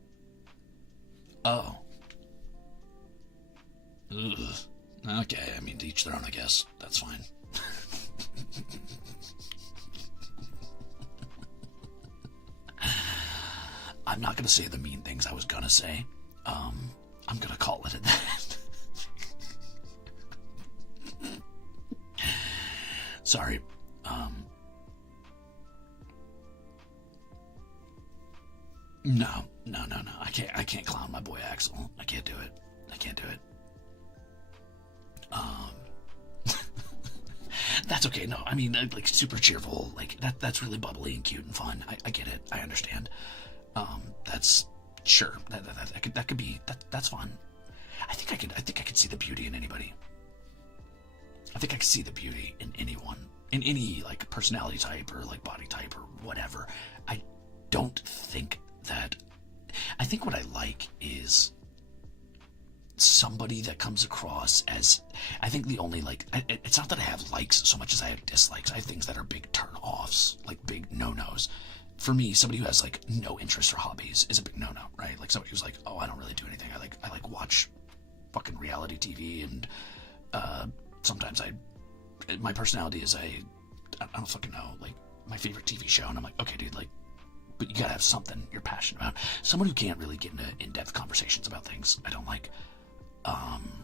Oh. Ugh. Okay, I mean, to each their own, I guess. That's fine. I'm not going to say the mean things I was going to say. I'm going to call it at that. Sorry. No. I can't clown my boy Axel. I can't do it. That's okay. No, I mean, like, super cheerful. Like, that's really bubbly and cute and fun. I get it. I understand. That's sure. That could be that's fun. I think I could see the beauty in anybody. I think I could see the beauty in anyone, in any, like, personality type or, like, body type or whatever. I don't think that. I think what I like is somebody that comes across as, I think the only, like, it's not that I have likes so much as I have dislikes. I have things that are big turn-offs, like big no-nos. For me, somebody who has, like, no interest or hobbies is a big no-no, right? Like, somebody who's like, oh, I don't really do anything. I like watch fucking reality TV, and sometimes my personality is I don't fucking know, like, my favorite TV show, and I'm like, okay, dude, like, but you gotta have something you're passionate about. Someone who can't really get into in-depth conversations about things, I don't like. And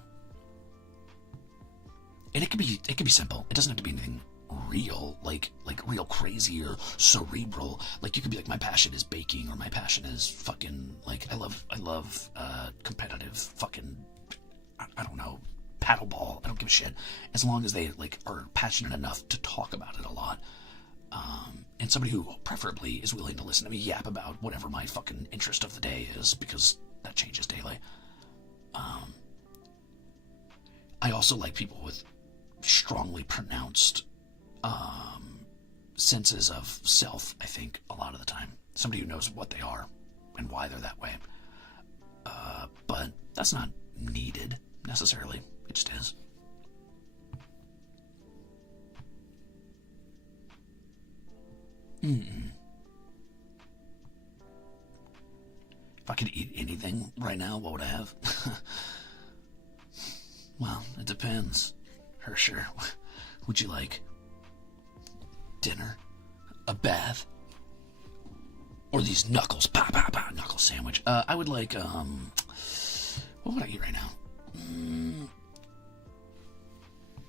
it could be simple. It doesn't have to be anything real, like real crazy or cerebral. Like, you could be like, my passion is baking, or my passion is fucking, like, I love competitive fucking, I don't know, paddleball. I don't give a shit, as long as they, like, are passionate enough to talk about it a lot. And somebody who preferably is willing to listen to me yap about whatever my fucking interest of the day is, because that changes daily. I also like people with strongly pronounced senses of self, I think, a lot of the time. Somebody who knows what they are and why they're that way. But that's not needed, necessarily. It just is. If I could eat anything right now, what would I have? Well, it depends. Hersher, would you like dinner, a bath, or these knuckles? Knuckle sandwich. I would like, what would I eat right now?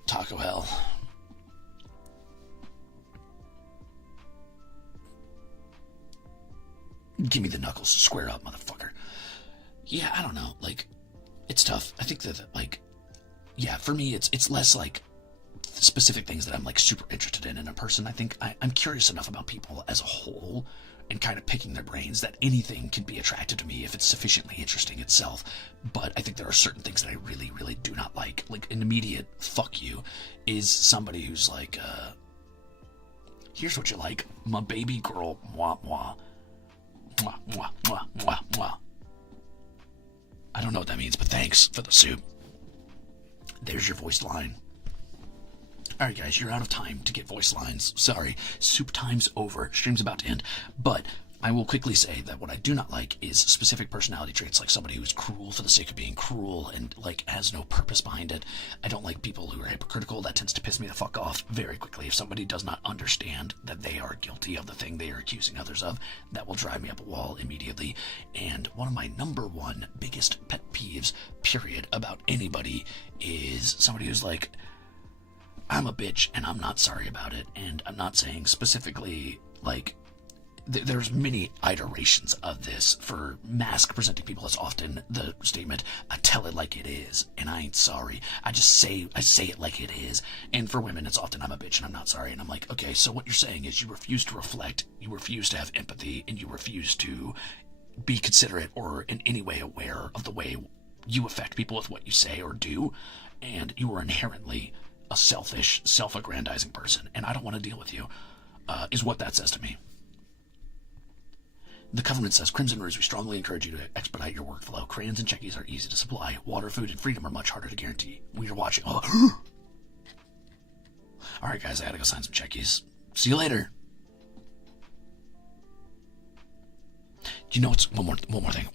Taco Hell. Give me the knuckles. Square up, motherfucker. Yeah, I don't know. Like, it's tough. I think that, like, yeah, for me, it's less like specific things that I'm, like, super interested in a person. I think I'm curious enough about people as a whole and kind of picking their brains that anything can be attractive to me if it's sufficiently interesting itself. But I think there are certain things that I really, really do not like. Like, an immediate fuck you is somebody who's like, here's what you like, my baby girl, mwah, mwah. Mwah, mwah, mwah, mwah, mwah. I don't know what that means, but thanks for the soup. There's your voice line. Alright guys, you're out of time to get voice lines. Sorry, soup time's over. Stream's about to end. But I will quickly say that what I do not like is specific personality traits, like somebody who's cruel for the sake of being cruel and, like, has no purpose behind it. I don't like people who are hypocritical. That tends to piss me the fuck off very quickly. If somebody does not understand that they are guilty of the thing they are accusing others of, that will drive me up a wall immediately. And one of my number one biggest pet peeves, period, about anybody is somebody who's like, I'm a bitch and I'm not sorry about it. And I'm not saying specifically, like, there's many iterations of this. For mask presenting people, it's often the statement, I tell it like it is, and I ain't sorry. I say it like it is. And for women, it's often, I'm a bitch and I'm not sorry. And I'm like, okay, so what you're saying is you refuse to reflect, you refuse to have empathy, and you refuse to be considerate or in any way aware of the way you affect people with what you say or do. And you are inherently a selfish, self-aggrandizing person, and I don't want to deal with you, is what that says to me. The government says, Crimzon Rulez, we strongly encourage you to expedite your workflow. Crayons and checkies are easy to supply. Water, food, and freedom are much harder to guarantee. We are watching. Oh. Alright guys, I gotta go sign some checkies. See you later. You know what's one more thing.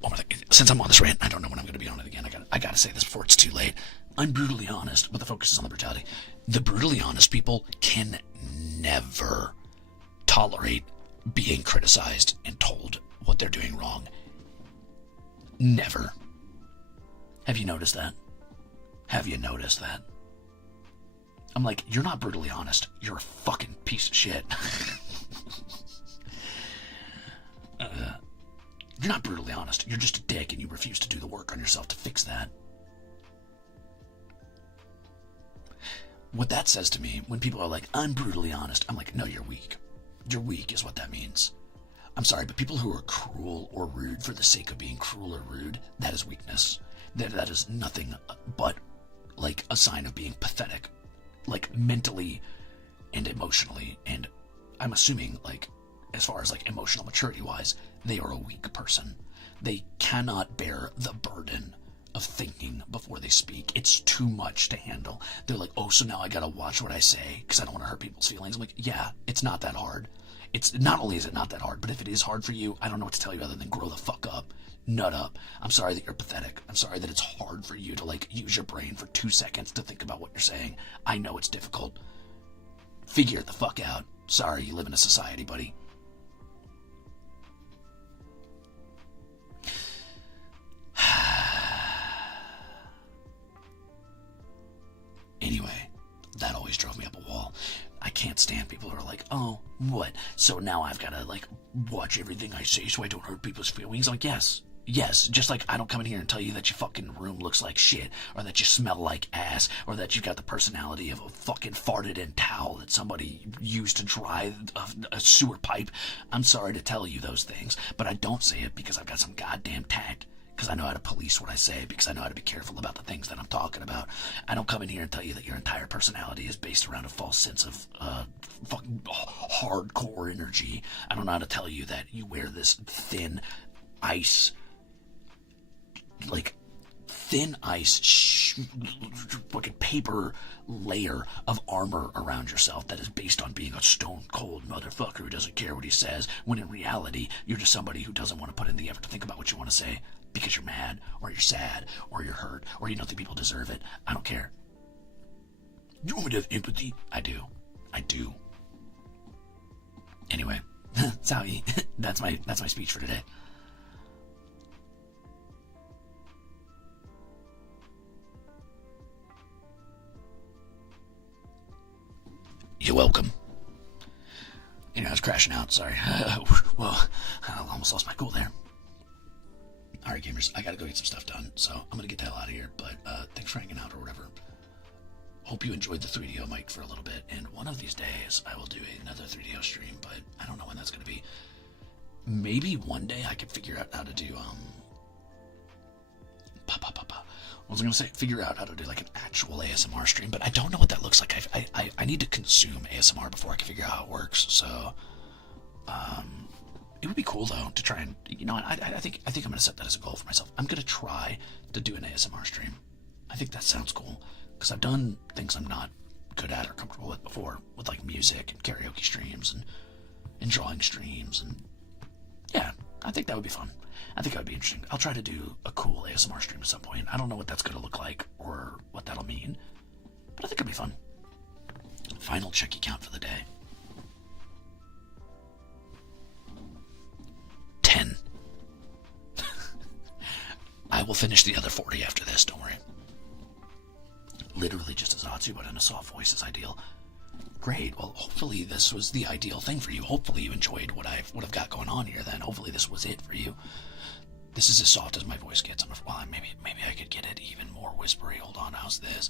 Since I'm on this rant, I don't know when I'm gonna be on it again. I gotta say this before it's too late. I'm brutally honest, but the focus is on the brutality. The brutally honest people can never tolerate being criticized and told what they're doing wrong. Never. Have you noticed that? Have you noticed that? I'm like, you're not brutally honest. You're a fucking piece of shit. You're not brutally honest. You're just a dick and you refuse to do the work on yourself to fix that. What that says to me, when people are like, I'm brutally honest, I'm like, no, you're weak. You're weak is what that means. I'm sorry, but people who are cruel or rude for the sake of being cruel or rude, that is weakness. That is nothing but, like, a sign of being pathetic, like, mentally and emotionally. And I'm assuming, like, as far as, like, emotional maturity-wise, they are a weak person. They cannot bear the burden of thinking before they speak. It's too much to handle. They're like, oh, so now I gotta watch what I say because I don't want to hurt people's feelings. I'm like, yeah, it's not that hard. It's not only is it not that hard, but if it is hard for you, I don't know what to tell you other than grow the fuck up. Nut up. I'm sorry that you're pathetic. I'm sorry that it's hard for you to like use your brain for 2 seconds to think about what you're saying. I know it's difficult. Figure it the fuck out. Sorry, you live in a society, buddy. Anyway, that always drove me up a wall. I can't stand people who are like, oh, what? So now I've got to, like, watch everything I say so I don't hurt people's feelings? I'm like, yes. Yes, just like I don't come in here and tell you that your fucking room looks like shit, or that you smell like ass, or that you've got the personality of a fucking farted in towel that somebody used to dry a sewer pipe. I'm sorry to tell you those things, but I don't say it because I've got some goddamn tact. Because I know how to police what I say, because I know how to be careful about the things that I'm talking about. I don't come in here and tell you that your entire personality is based around a false sense of fucking hardcore energy. I don't know how to tell you that you wear this thin ice fucking paper layer of armor around yourself that is based on being a stone cold motherfucker who doesn't care what he says, when in reality you're just somebody who doesn't want to put in the effort to think about what you want to say because you're mad or you're sad or you're hurt or you don't think people deserve it. I don't care. You want me to have empathy? I do. Anyway, sorry. That's my speech for today. You're welcome. I was crashing out, sorry. Well, I almost lost my cool there. Alright, gamers, I gotta go get some stuff done, so I'm gonna get the hell out of here, but thanks for hanging out or whatever. Hope you enjoyed the 3DO mic for a little bit, and one of these days I will do another 3DO stream, but I don't know when that's gonna be. Maybe one day I could figure out how to do, I was gonna say figure out how to do like an actual ASMR stream, but I don't know what that looks like. I need to consume ASMR before I can figure out how it works. So, it would be cool though to try and I think I'm gonna set that as a goal for myself. I'm gonna try to do an ASMR stream. I think that sounds cool because I've done things I'm not good at or comfortable with before, with like music and karaoke streams and drawing streams, and yeah, I think that would be fun. I think that would be interesting. I'll try to do a cool ASMR stream at some point. I don't know what that's going to look like or what that'll mean, but I think it'll be fun. Final checky count for the day. 10. I will finish the other 40 after this, don't worry. Literally just as Atsu, but in a soft voice is ideal. Great, well hopefully this was the ideal thing for you. Hopefully you enjoyed what I've got going on here then. Hopefully this was it for you. This is as soft as my voice gets. Well, maybe I could get it even more whispery. Hold on, how's this?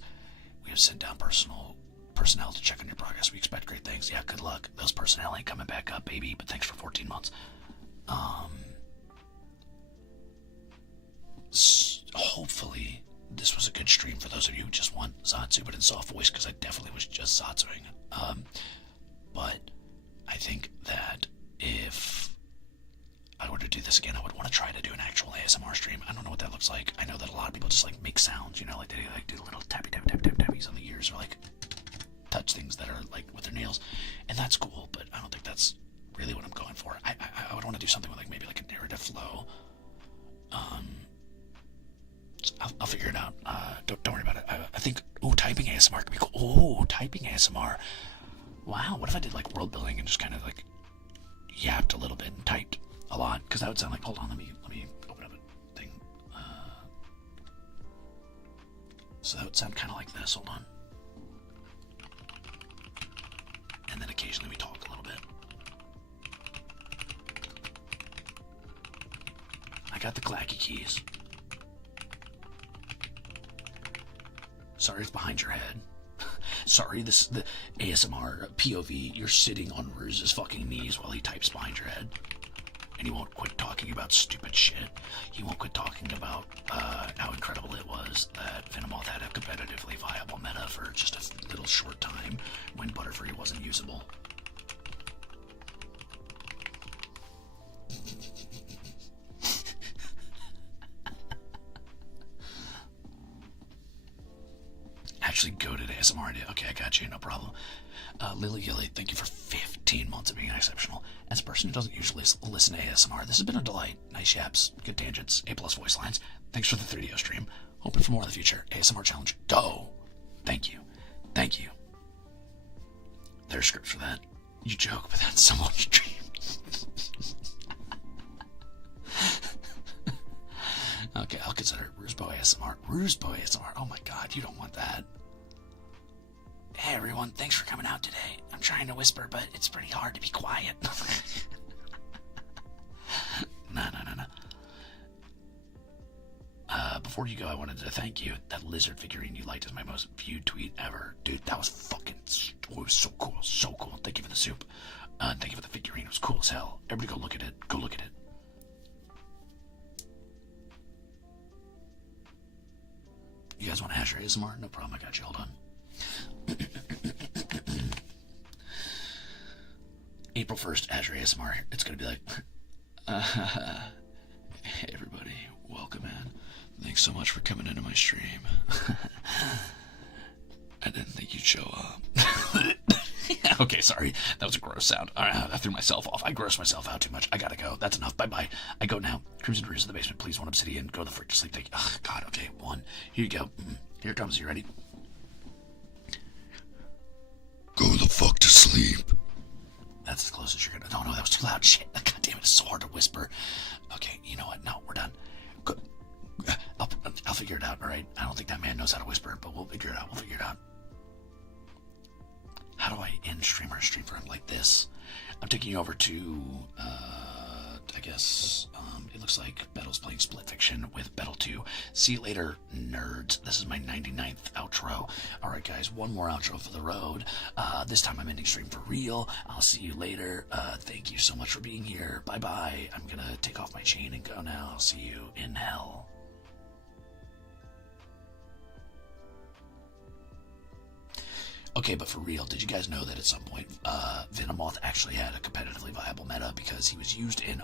We have sent down personnel to check on your progress. We expect great things. Yeah, good luck. Those personnel ain't coming back up, baby, but thanks for 14 months. Hopefully this was a good stream for those of you who just want Zatsu, but in soft voice, because I definitely was just Zatsuing. But I think that if I were to do this again, I would want to try to do an actual ASMR stream. I don't know what that looks like. I know that a lot of people just like make sounds, like they like do little tappies on the ears, or like touch things that are like with their nails, and that's cool. But I don't think that's really what I'm going for. I would want to do something with like maybe like a narrative flow. I'll figure it out. Don't worry about it. I think typing ASMR could be cool. Typing ASMR. Wow, what if I did like world building and just kind of like yapped a little bit and typed a lot? Because that would sound like, hold on, let me open up a thing. So that would sound kind of like this. Hold on. And then occasionally we talk a little bit. I got the clacky keys. Sorry, it's behind your head. Sorry, the ASMR POV, you're sitting on Ruze's fucking knees while he types behind your head. And he won't quit talking about stupid shit. He won't quit talking about how incredible it was that Venomoth had a competitively viable meta for just a little short time when Butterfree wasn't usable. actually goated ASMR idea. Okay, I got you, no problem. Lily Gilly, thank you for 15 months of being exceptional. As a person who doesn't usually listen to ASMR, this has been a delight. Nice yaps, good tangents, A+ voice lines. Thanks for the 3DO stream. Hoping for more in the future. ASMR challenge, go! Thank you. Thank you. There's scripts for that. You joke, but that's someone's dream. Okay, I'll consider Ruzebo ASMR. Ruzebo ASMR. Oh my god, you don't want that. Hey everyone, thanks for coming out today. I'm trying to whisper, but it's pretty hard to be quiet. No. Before you go, I wanted to thank you. That lizard figurine you liked is my most viewed tweet ever. Dude, that was fucking... It was so cool, so cool. Thank you for the soup. Thank you for the figurine. It was cool as hell. Everybody go look at it. Go look at it. You guys want to hash your ASMR? No problem, I got you. Hold on. April 1st, Azure ASMR. It's going to be like, hey everybody, welcome in. Thanks so much for coming into my stream. I didn't think you'd show up. Okay, sorry. That was a gross sound. I threw myself off. I grossed myself out too much. I gotta go. That's enough. Bye-bye. I go now. Crimzon Rulez in the basement. Please, one obsidian. Go the frick to sleep. Thank you. Oh, God, okay. One. Here you go. Here it comes. You ready? Go the fuck to sleep. That's as close as you're gonna... No, that was too loud. Shit. God damn it. It's so hard to whisper. Okay, you know what? No, we're done. Good. I'll figure it out, alright? I don't think that man knows how to whisper, but we'll figure it out. We'll figure it out. How do I end stream for him like this? I'm taking you over to, I guess, it looks like Bettel's playing Split Fiction with Bettel 2. See you later, nerds. This is my 99th outro. Alright guys, one more outro for the road. This time I'm ending stream for real. I'll see you later. Thank you so much for being here. Bye-bye. I'm gonna take off my chain and go now. I'll see you in hell. Okay, but for real, did you guys know that at some point, Venomoth actually had a competitively viable meta because he was used in...